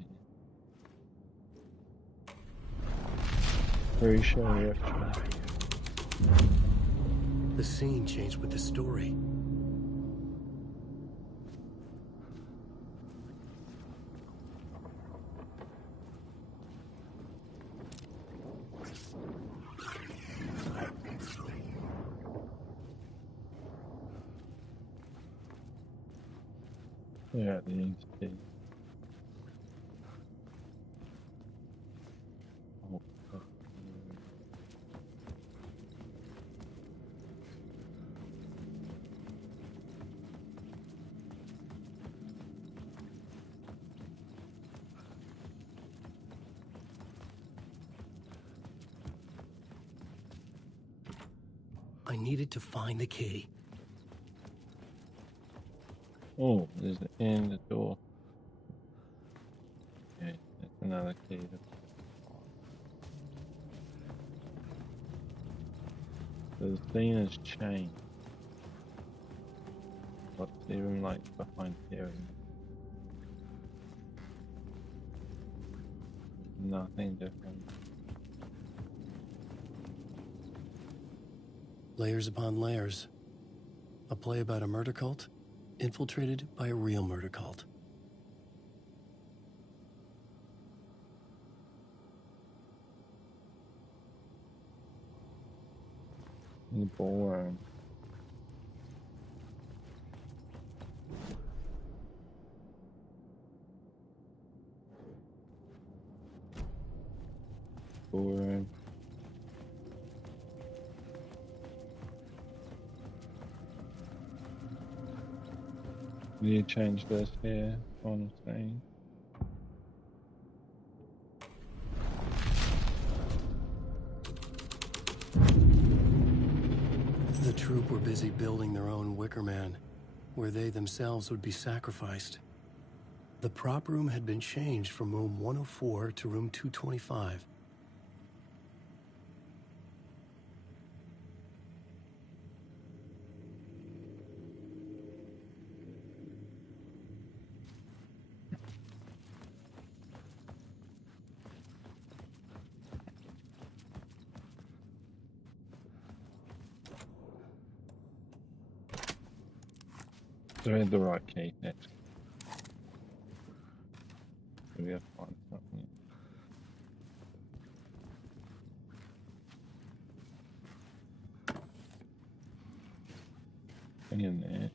Very sure, actually. The scene changed with the story. Yeah, the entity. Oh, I needed to find the key. oh, there's the end of the door. Okay, that's another key. So the scene has changed. What's even like behind here? Nothing different. Layers upon layers. A play about a murder cult, infiltrated by a real murder cult. Boring. Boring. You change this here on the scene. The troop were busy building their own Wicker Man, where they themselves would be sacrificed. The prop room had been changed from room 104 to room 225. So we had the right key next. We have to find something. Hang in there.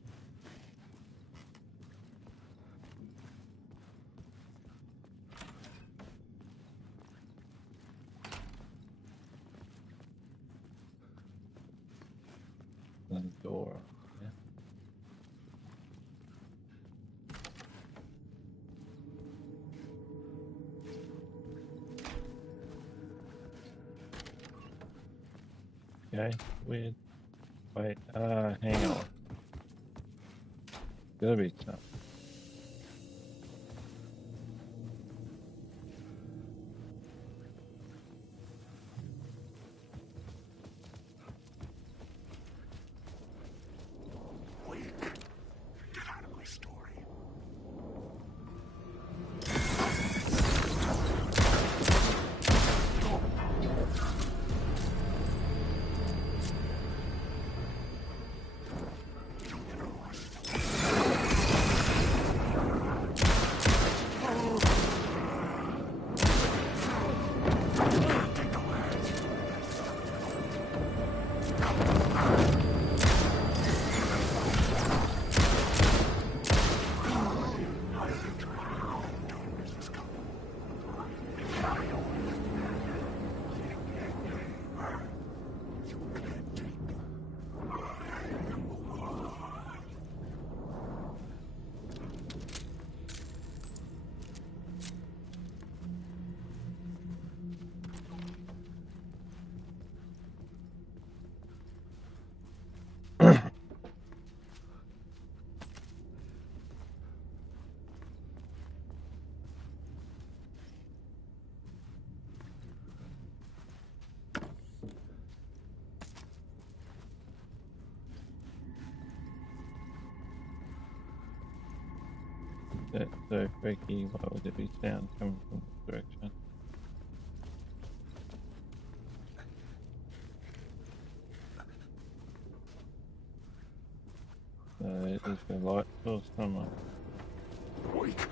The door. Yeah. Okay, weird. Wait, hang on. Gotta be something. Get out of my story. That's so freaky. Why would there be sound coming from this direction? Is the light source somewhere? Wake.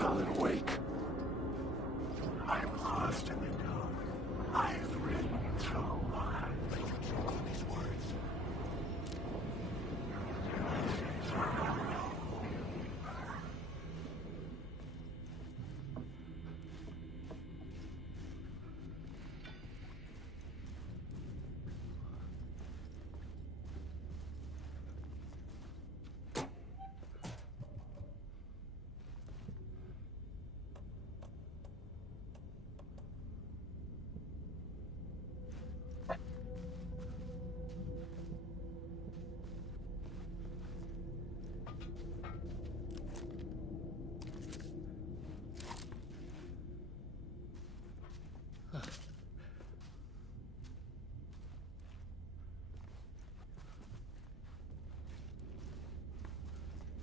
Alan, awake. I'm lost in the dark. I've ridden through life. These words.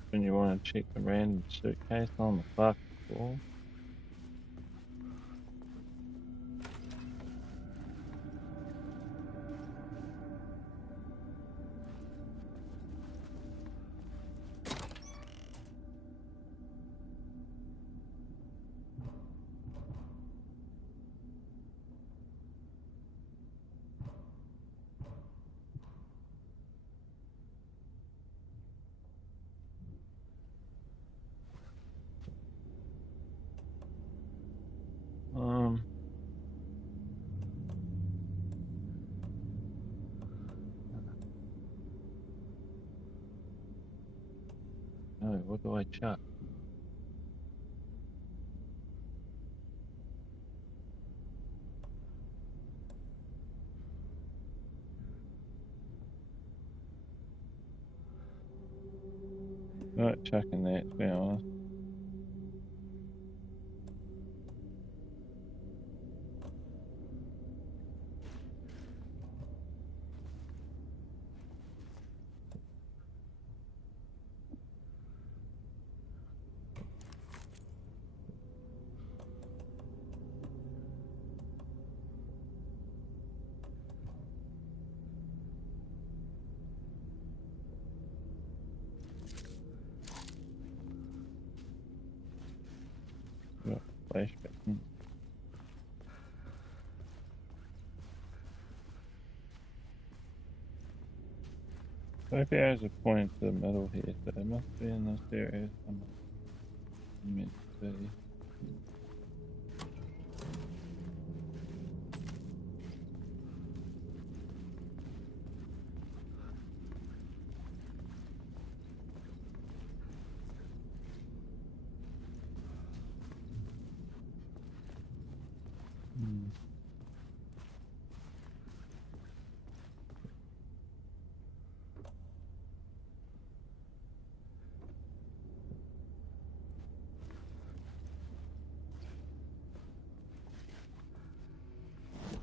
When you want to check the random suitcase on the fucking floor. No, what do I chuck? worth checking that, to be honest. Flash button. So if there's a point to the middle here, so it must be in this area somewhere. Meant to be.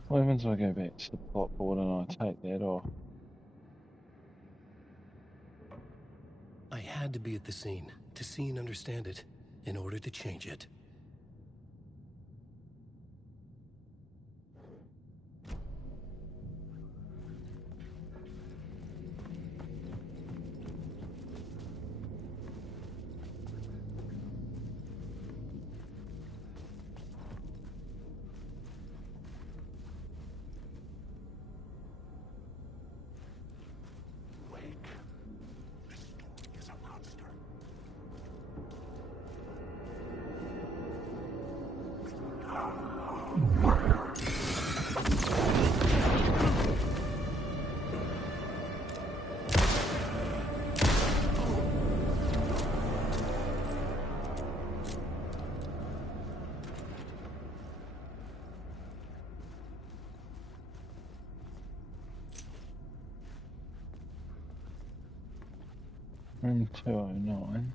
What happens when I go back to the plot board and I take that off? I had to be at the scene, to see and understand it, in order to change it. Room 209.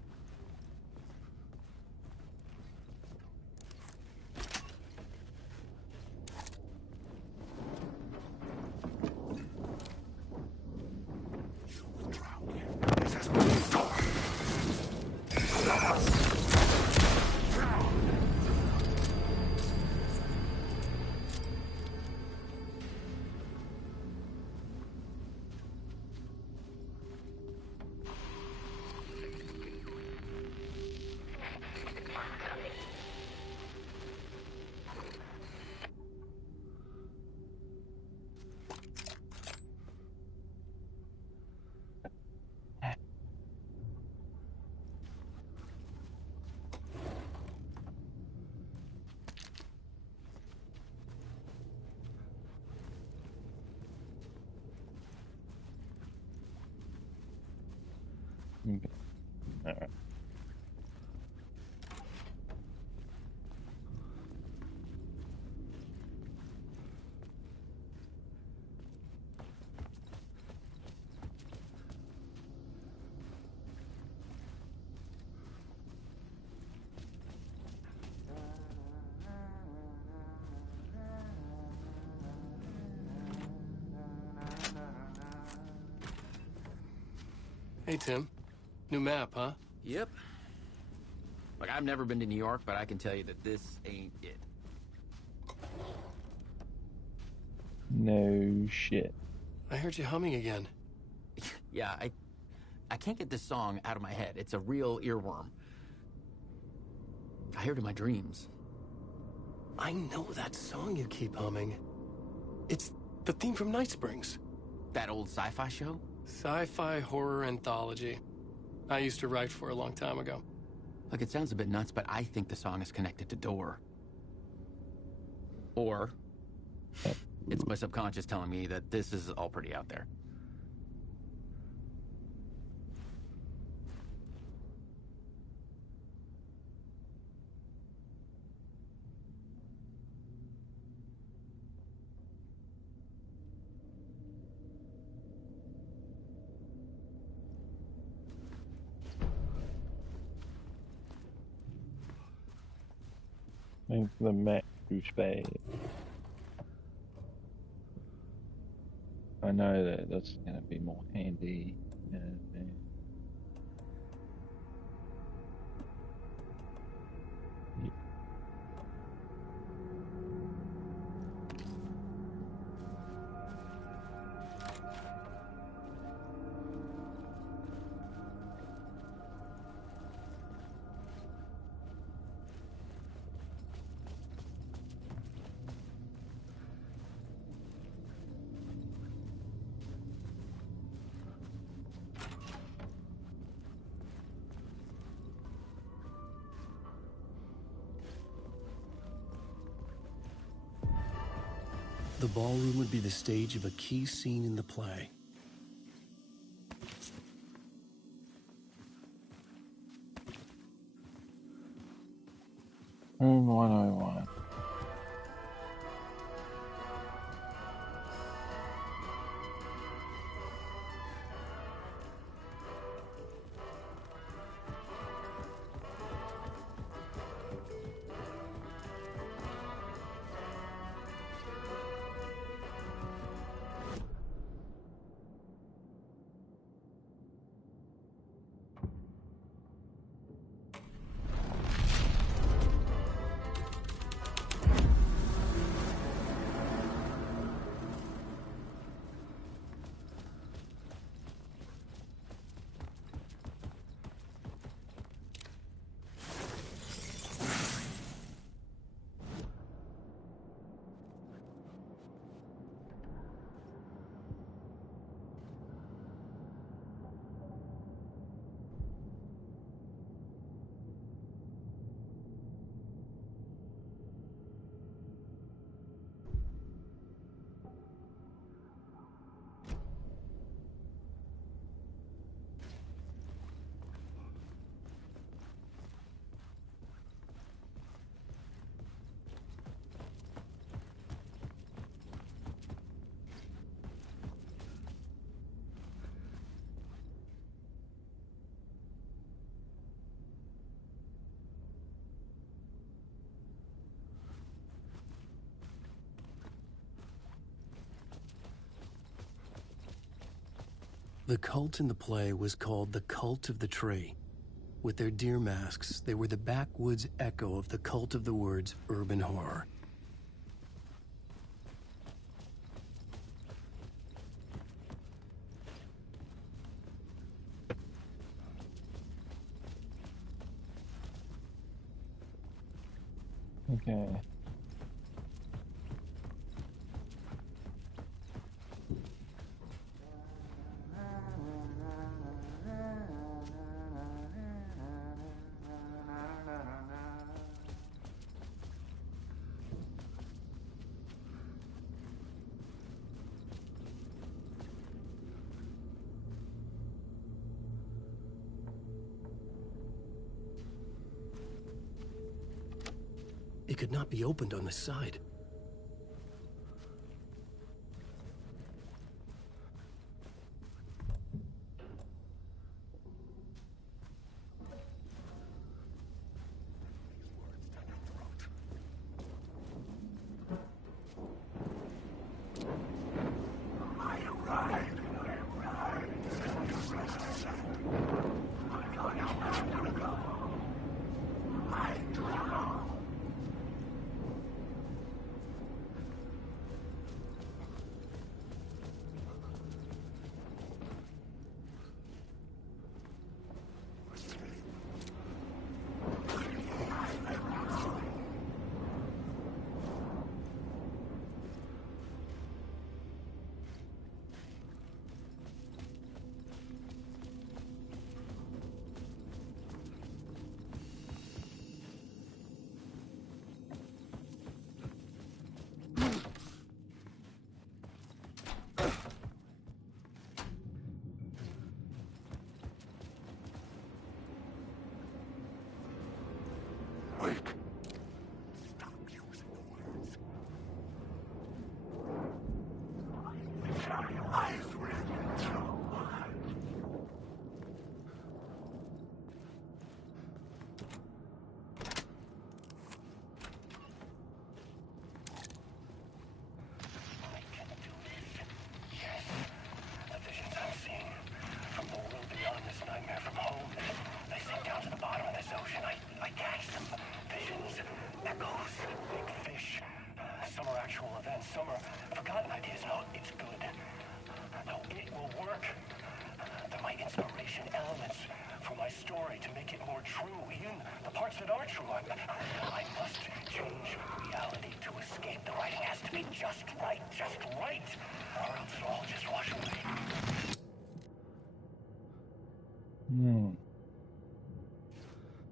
Okay. All right. Hey, Tim. New map, huh? Yep. Like, I've never been to New York, but I can tell you that this ain't it. No shit. I heard you humming again. Yeah, I can't get this song out of my head. It's a real earworm. I hear it in my dreams. I know that song you keep humming. It's the theme from Night Springs. That old sci-fi show? Sci-fi horror anthology. I used to write for a long time ago. Look, it sounds a bit nuts, but I think the song is connected to Door. Or it's my subconscious telling me that this is all pretty out there. Thanks for the Mac douchebag. I know that that's going to be more handy. And The ballroom would be the stage of a key scene in the play. Room 101. The cult in the play was called the Cult of the Tree. With their deer masks, they were the backwoods echo of the cult of the word's urban horror. Okay. It could not be opened on the side.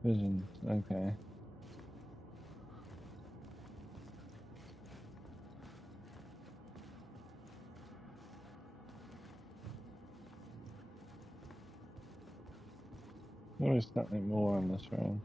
Visions, okay. There is something more in this room.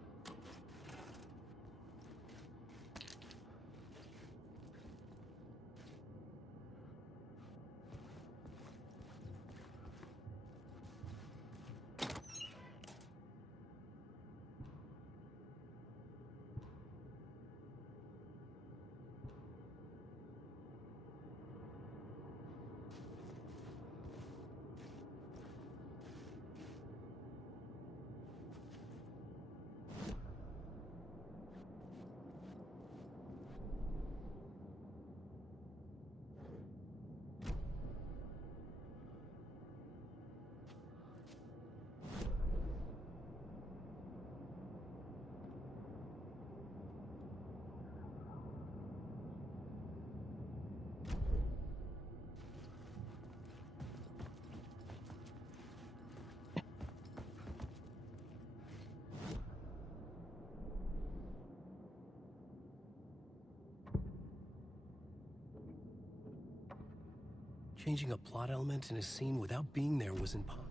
Changing a plot element in a scene without being there was impossible.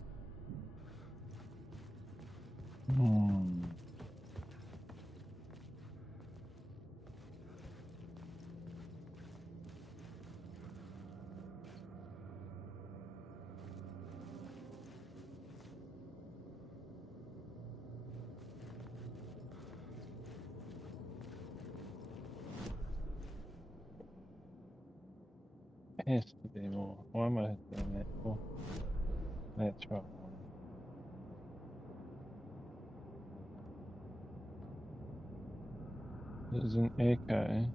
Has to be more. Why am I doing that for? That's right. There's an echo.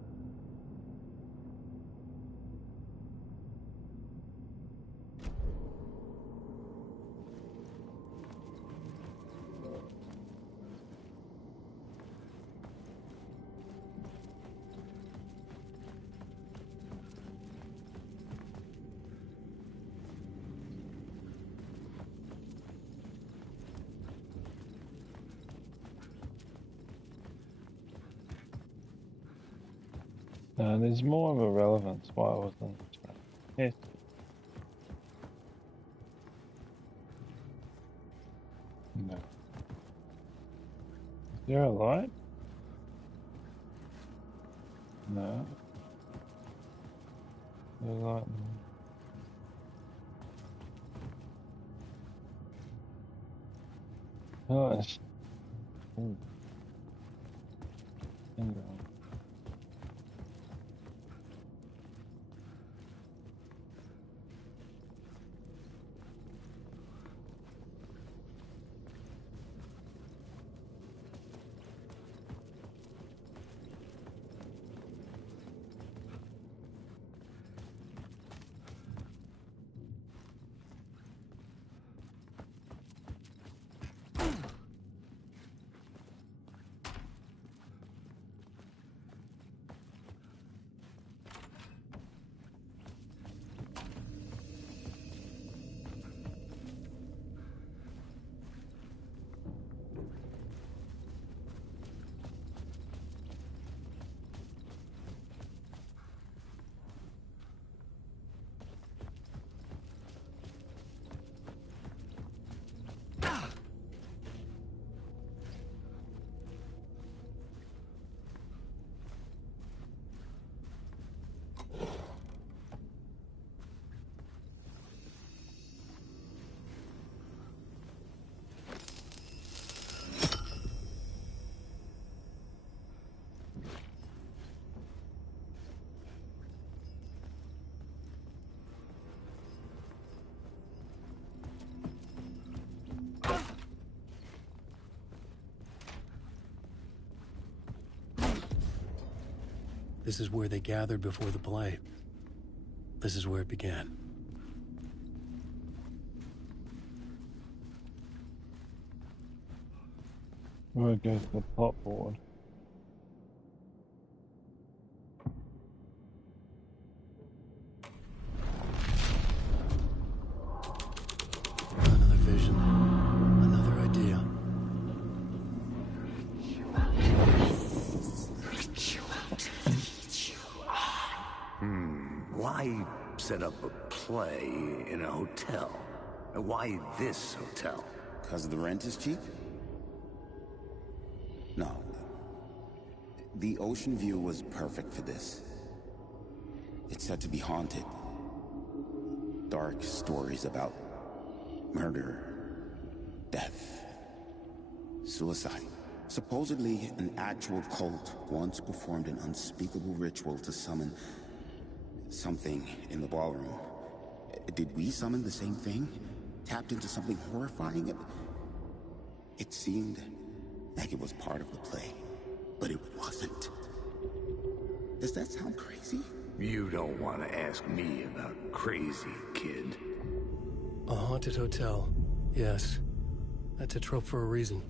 There's more of a relevance why I wasn't. Yes. No. Is there a light? No. There's a light. Oh, it's... Ooh. Hang on. This is where they gathered before the play. This is where it began. Where goes the plot board? Another vision. Another idea. why set up a play in a hotel? And why this hotel? Because the rent is cheap? No. The ocean view was perfect for this. It's said to be haunted. Dark stories about murder, death, suicide. Supposedly, an actual cult once performed an unspeakable ritual to summon something in the ballroom. Did we summon the same thing? Tapped into something horrifying? It seemed like it was part of the play, but it wasn't. Does that sound crazy? You don't want to ask me about crazy, kid. A haunted hotel. Yes. That's a trope for a reason.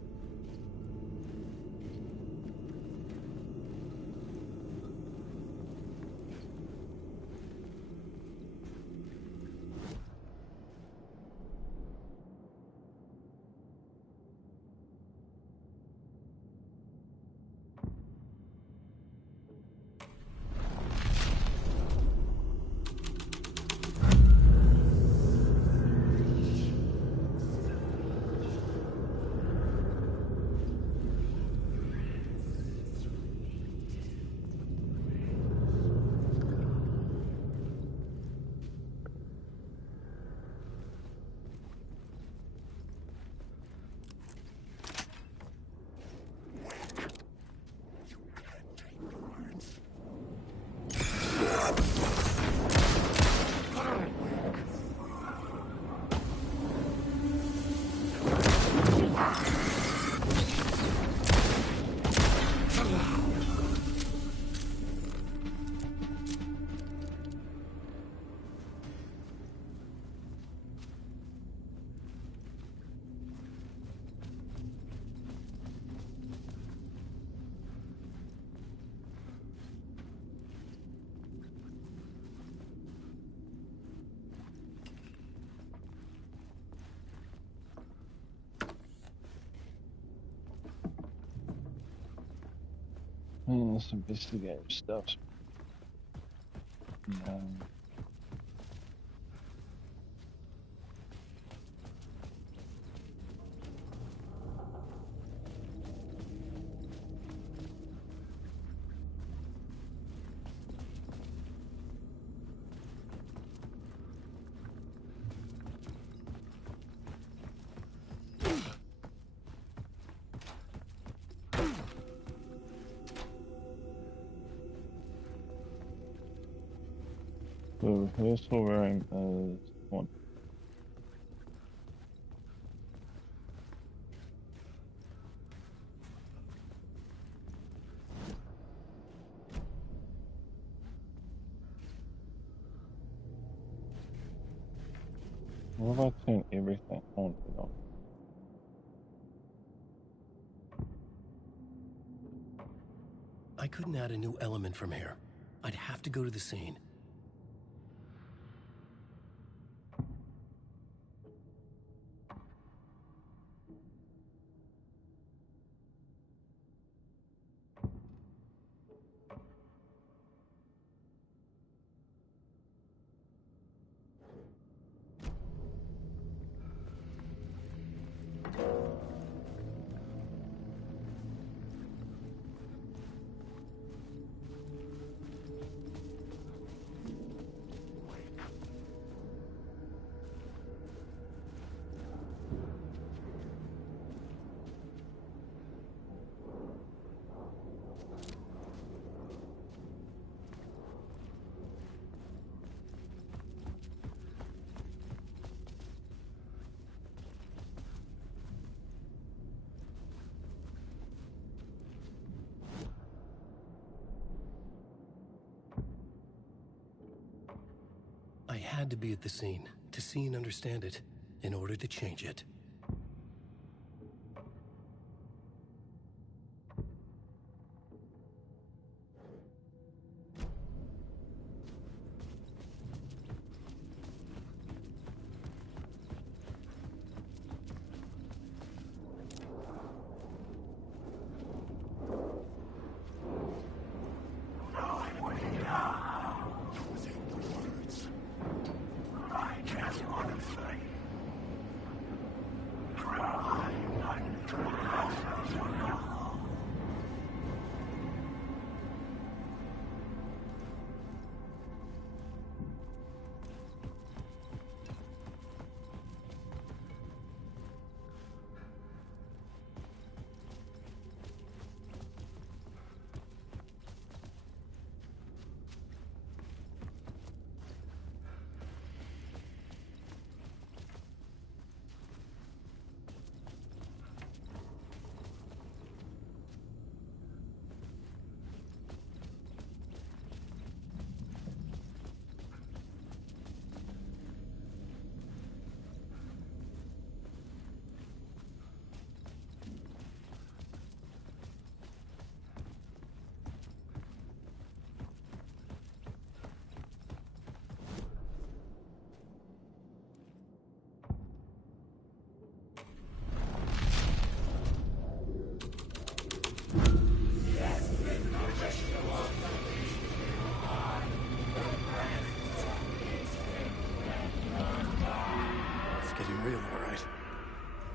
Let's investigate stuff. The rehearsal room is one. What have I turned everything on and off? I couldn't add a new element from here. I'd have to go to the scene. I had to be at the scene, to see and understand it, in order to change it.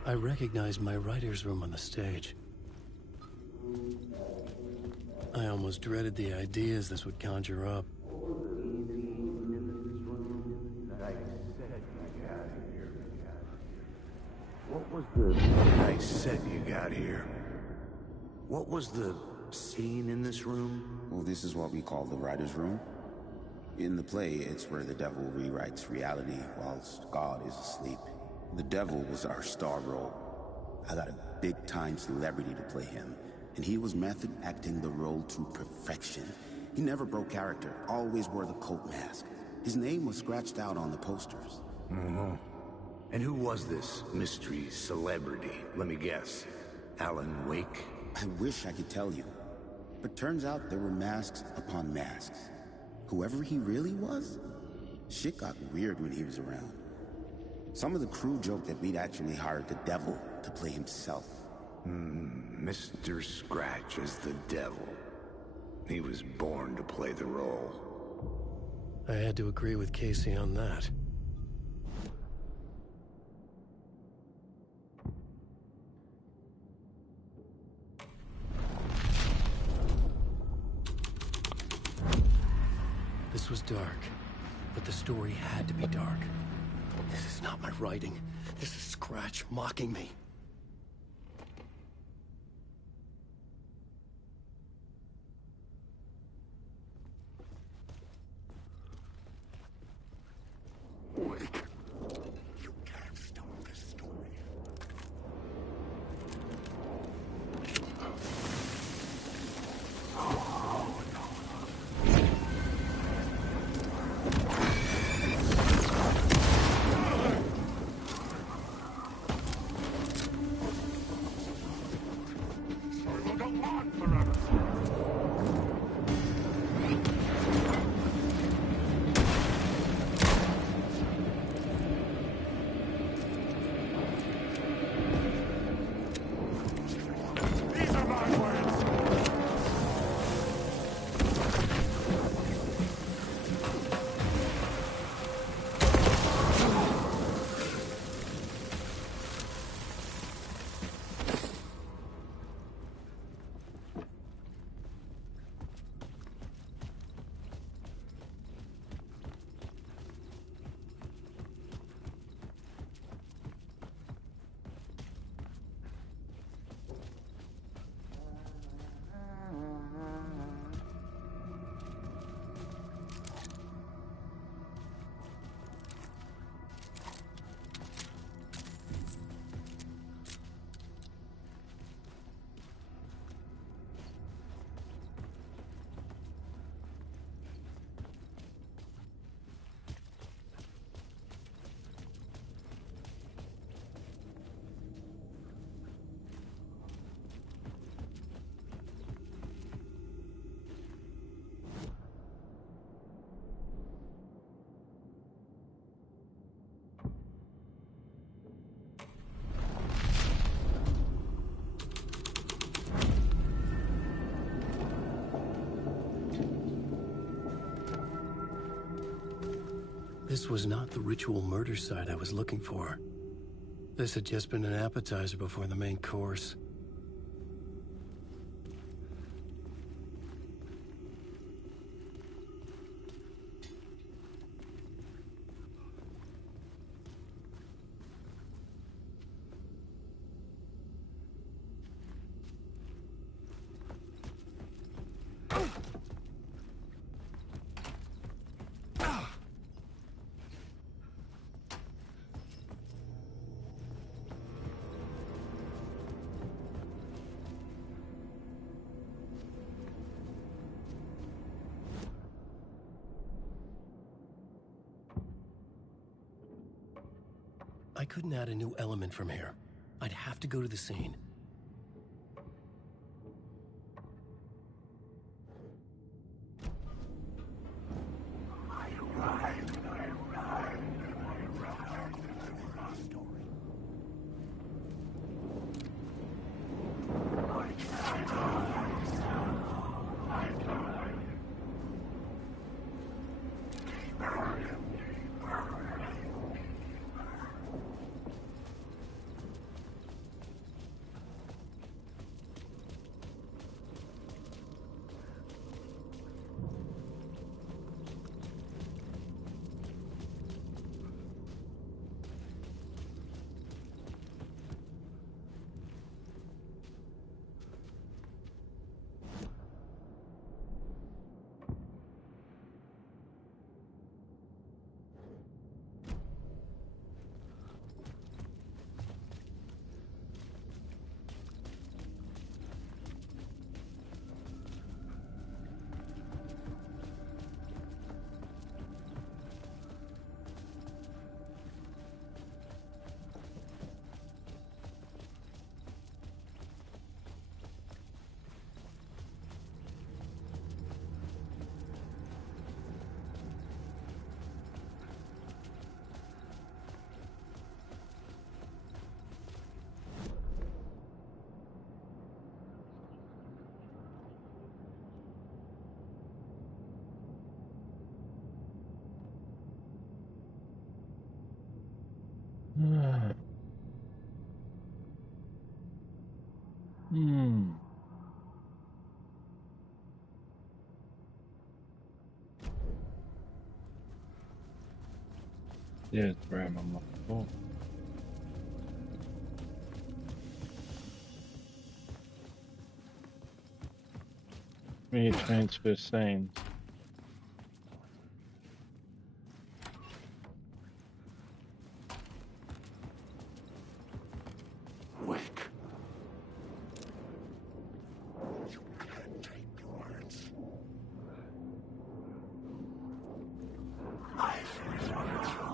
I recognized my writer's room on the stage. I almost dreaded the ideas this would conjure up. What was the nice set you got here? What was the scene in this room? Well, this is what we call the writer's room. In the play, it's where the devil rewrites reality whilst God is asleep. The devil was our star role. I got a big-time celebrity to play him, and he was method acting the role to perfection. He never broke character, always wore the cult mask. His name was scratched out on the posters. Mm-hmm. And who was this mystery celebrity? Let me guess. Alan Wake? I wish I could tell you. But turns out there were masks upon masks. Whoever he really was, shit got weird when he was around. Some of the crew joked that we'd actually hired the devil to play himself. Mr. Scratch as the devil. He was born to play the role. I had to agree with Casey on that. This was dark, but the story had to be dark. This is not my writing. This is Scratch mocking me. Wake. You can't stop this story. This was not the ritual murder site I was looking for. This had just been an appetizer before the main course. I couldn't add a new element from here. I'd have to go to the scene. Yeah, it's where I'm on my phone. When you transfer scenes. Wake. You can't take words. Life is wonderful.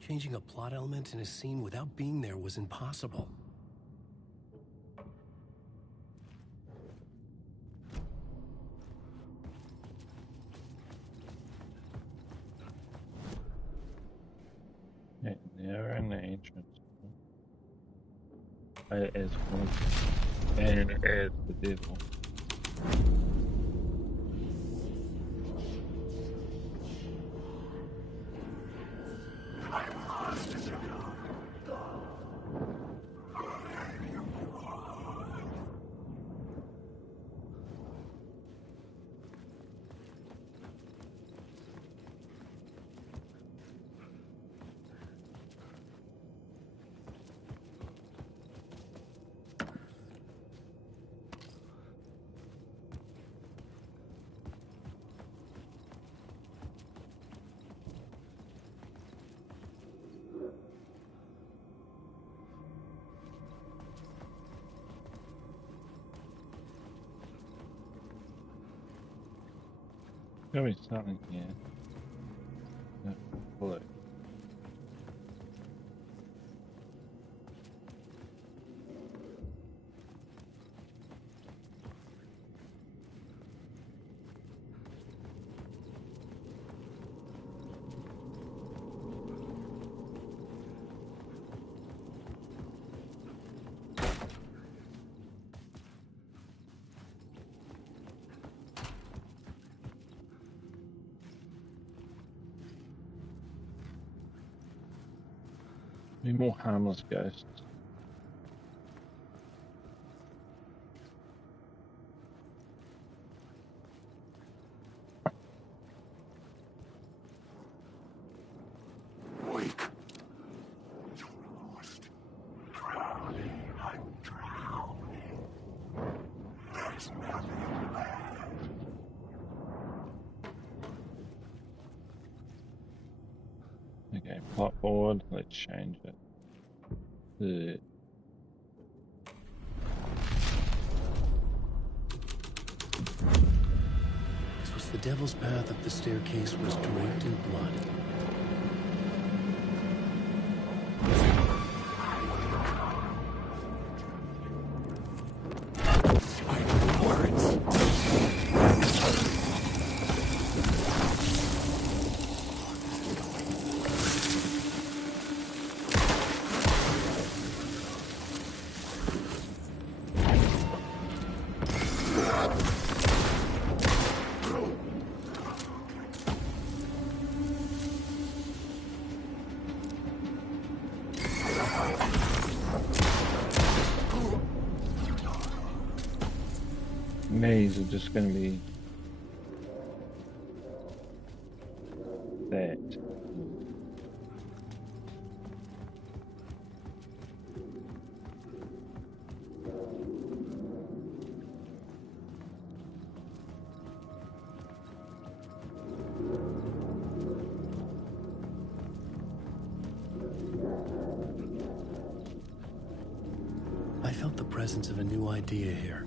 Changing a plot element in a scene without being there was impossible. Yeah, they're in the entrance. As one and as the devil. There'll be something here. No, bullet. Be more harmless ghosts. Wake. You're lost. Drowning. I'm drowning. There's nothing left. Okay, plot forward. Let's change it. This was the devil's path up the staircase was draped in blood. Maze are just going to be that. I felt the presence of a new idea here.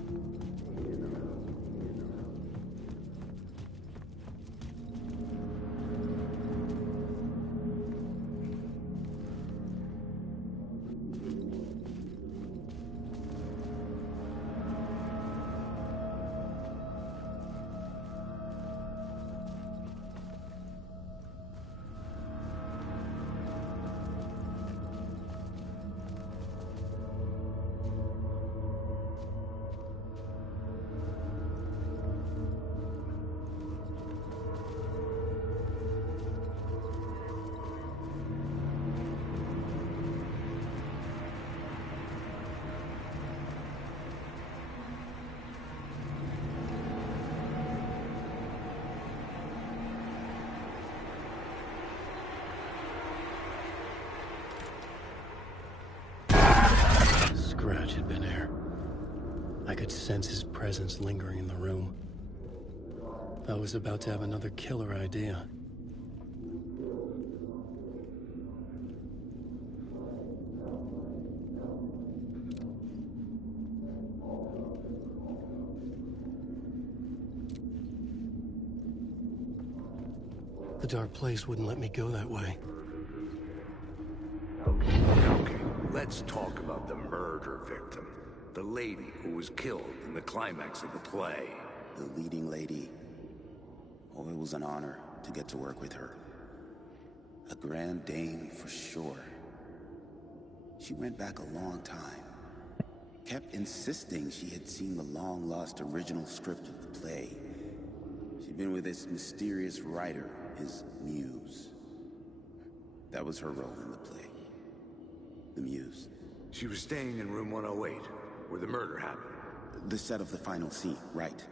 Scratch had been here. I could sense his presence lingering in the room. I was about to have another killer idea. The dark place wouldn't let me go that way. Okay, let's talk about the murder victim. The lady who was killed in the climax of the play. The leading lady. Oh, it was an honor to get to work with her. A grand dame for sure. She went back a long time. Kept insisting she had seen the long-lost original script of the play. She'd been with this mysterious writer, his muse. That was her role in the play. The muse. She was staying in room 108, where the murder happened. The set of the final scene, right.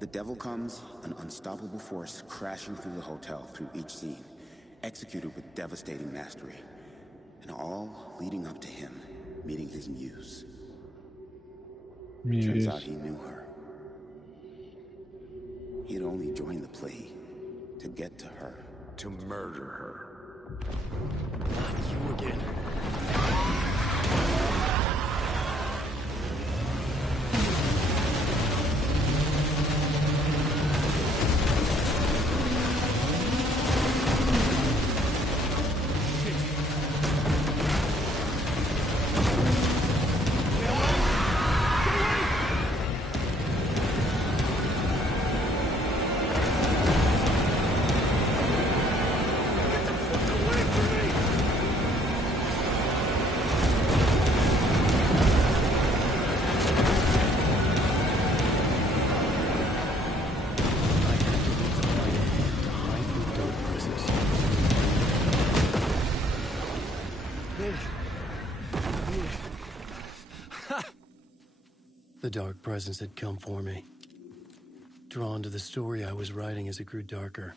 The devil comes, an unstoppable force crashing through the hotel through each scene, executed with devastating mastery. And all leading up to him meeting his muse. Turns out he knew her. He had only joined the play to get to her. To murder her. Not you again. The dark presence had come for me. Drawn to the story I was writing as it grew darker.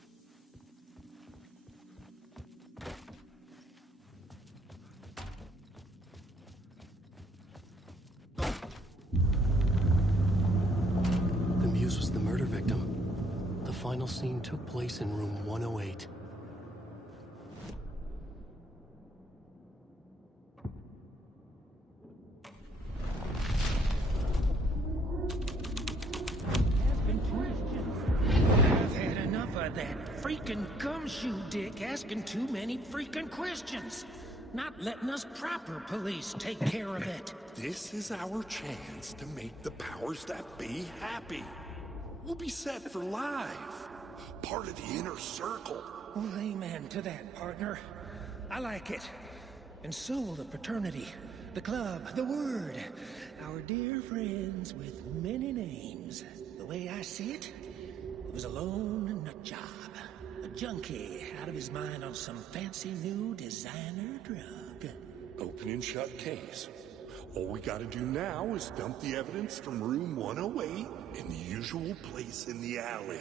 The muse was the murder victim. The final scene took place in room 108. Freaking gumshoe dick asking too many freaking questions. Not letting us proper police take care of it. This is our chance to make the powers that be happy. We'll be set for life. Part of the inner circle. Well, amen to that, partner. I like it. And so will the fraternity, the club, the word. Our dear friends with many names. The way I see it, it was a lone nut job. A junkie out of his mind on some fancy new designer drug. Open and shut case. All we gotta do now is dump the evidence from room 108 in the usual place in the alley.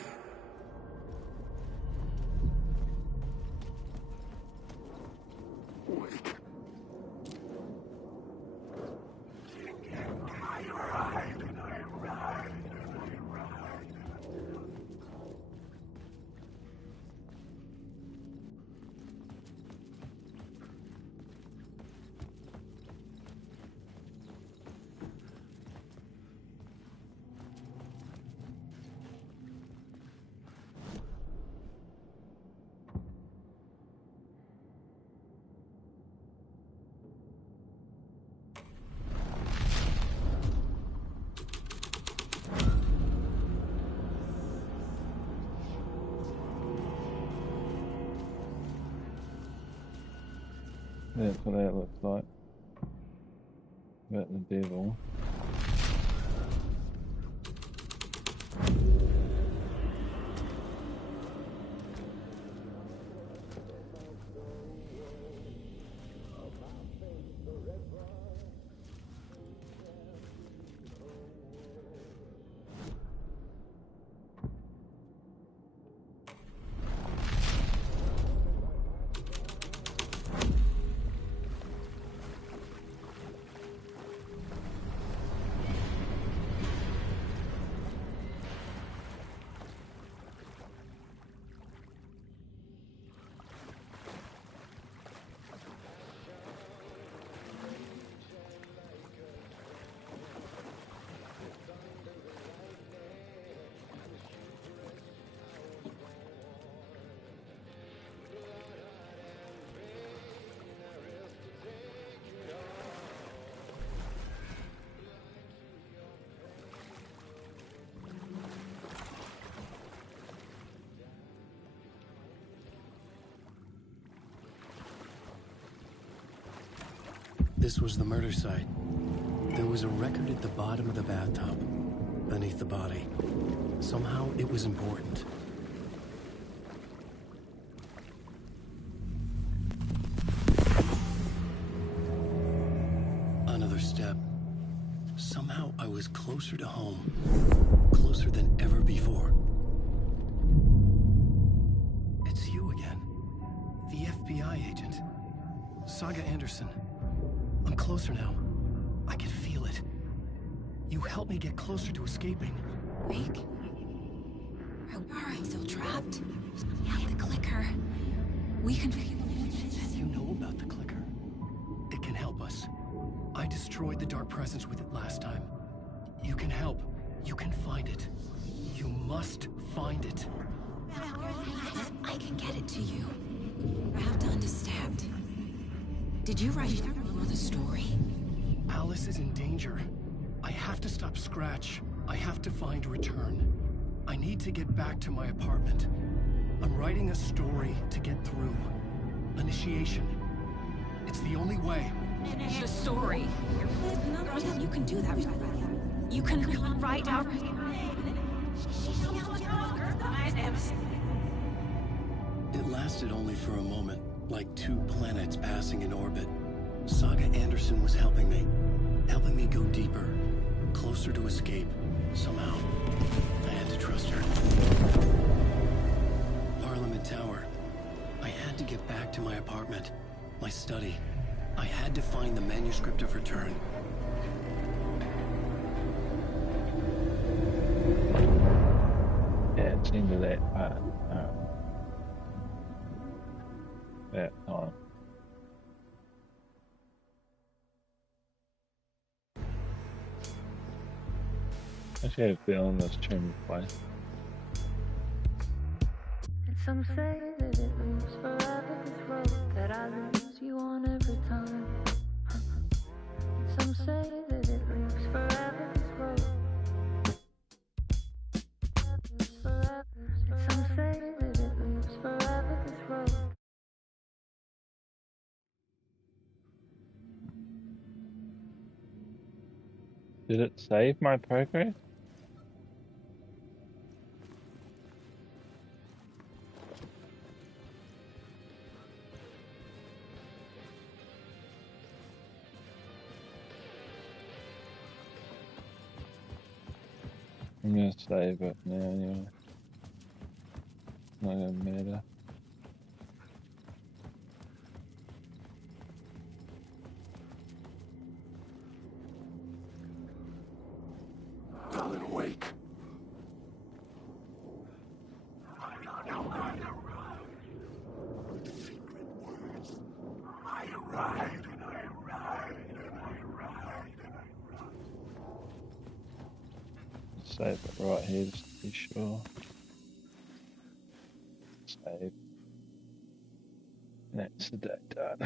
That's what that looks like. Got the devil. This was the murder site. There was a record at the bottom of the bathtub, beneath the body. Somehow it was important. Another step. Somehow I was closer to home. Closer than ever before. It's you again. The FBI agent. Saga Anderson. I'm closer now. I can feel it. You helped me get closer to escaping. Rick? Are you still trapped? Yeah, the clicker. We can... You know about the clicker. It can help us. I destroyed the dark presence with it last time. You can help. You can find it. You must find it. I can get it to you. I have to understand. Did you write the story? Alice is in danger. I have to stop Scratch. I have to find Return. I need to get back to my apartment. I'm writing a story to get through. Initiation. It's the only way. The story. You can do that. You can write out... It lasted only for a moment, like two planets passing in orbit. Saga Anderson was helping me go deeper, closer to escape. Somehow, I had to trust her. Parliament Tower. I had to get back to my apartment, my study. I had to find the manuscript of Return. Yeah, it's into that part. That time. I actually had a feeling this tune would play. And some say that it lives forever, this road that I lose you on every time. And some say that it lives forever, this road. Lives forever. And some say that it lives forever, this road. Did it save my progress? I'm gonna save it now anyway. It's not gonna matter. Alan, awake. I ride and I ride and I ride and I ride. Save it right here just to be sure. Save. That's the day done.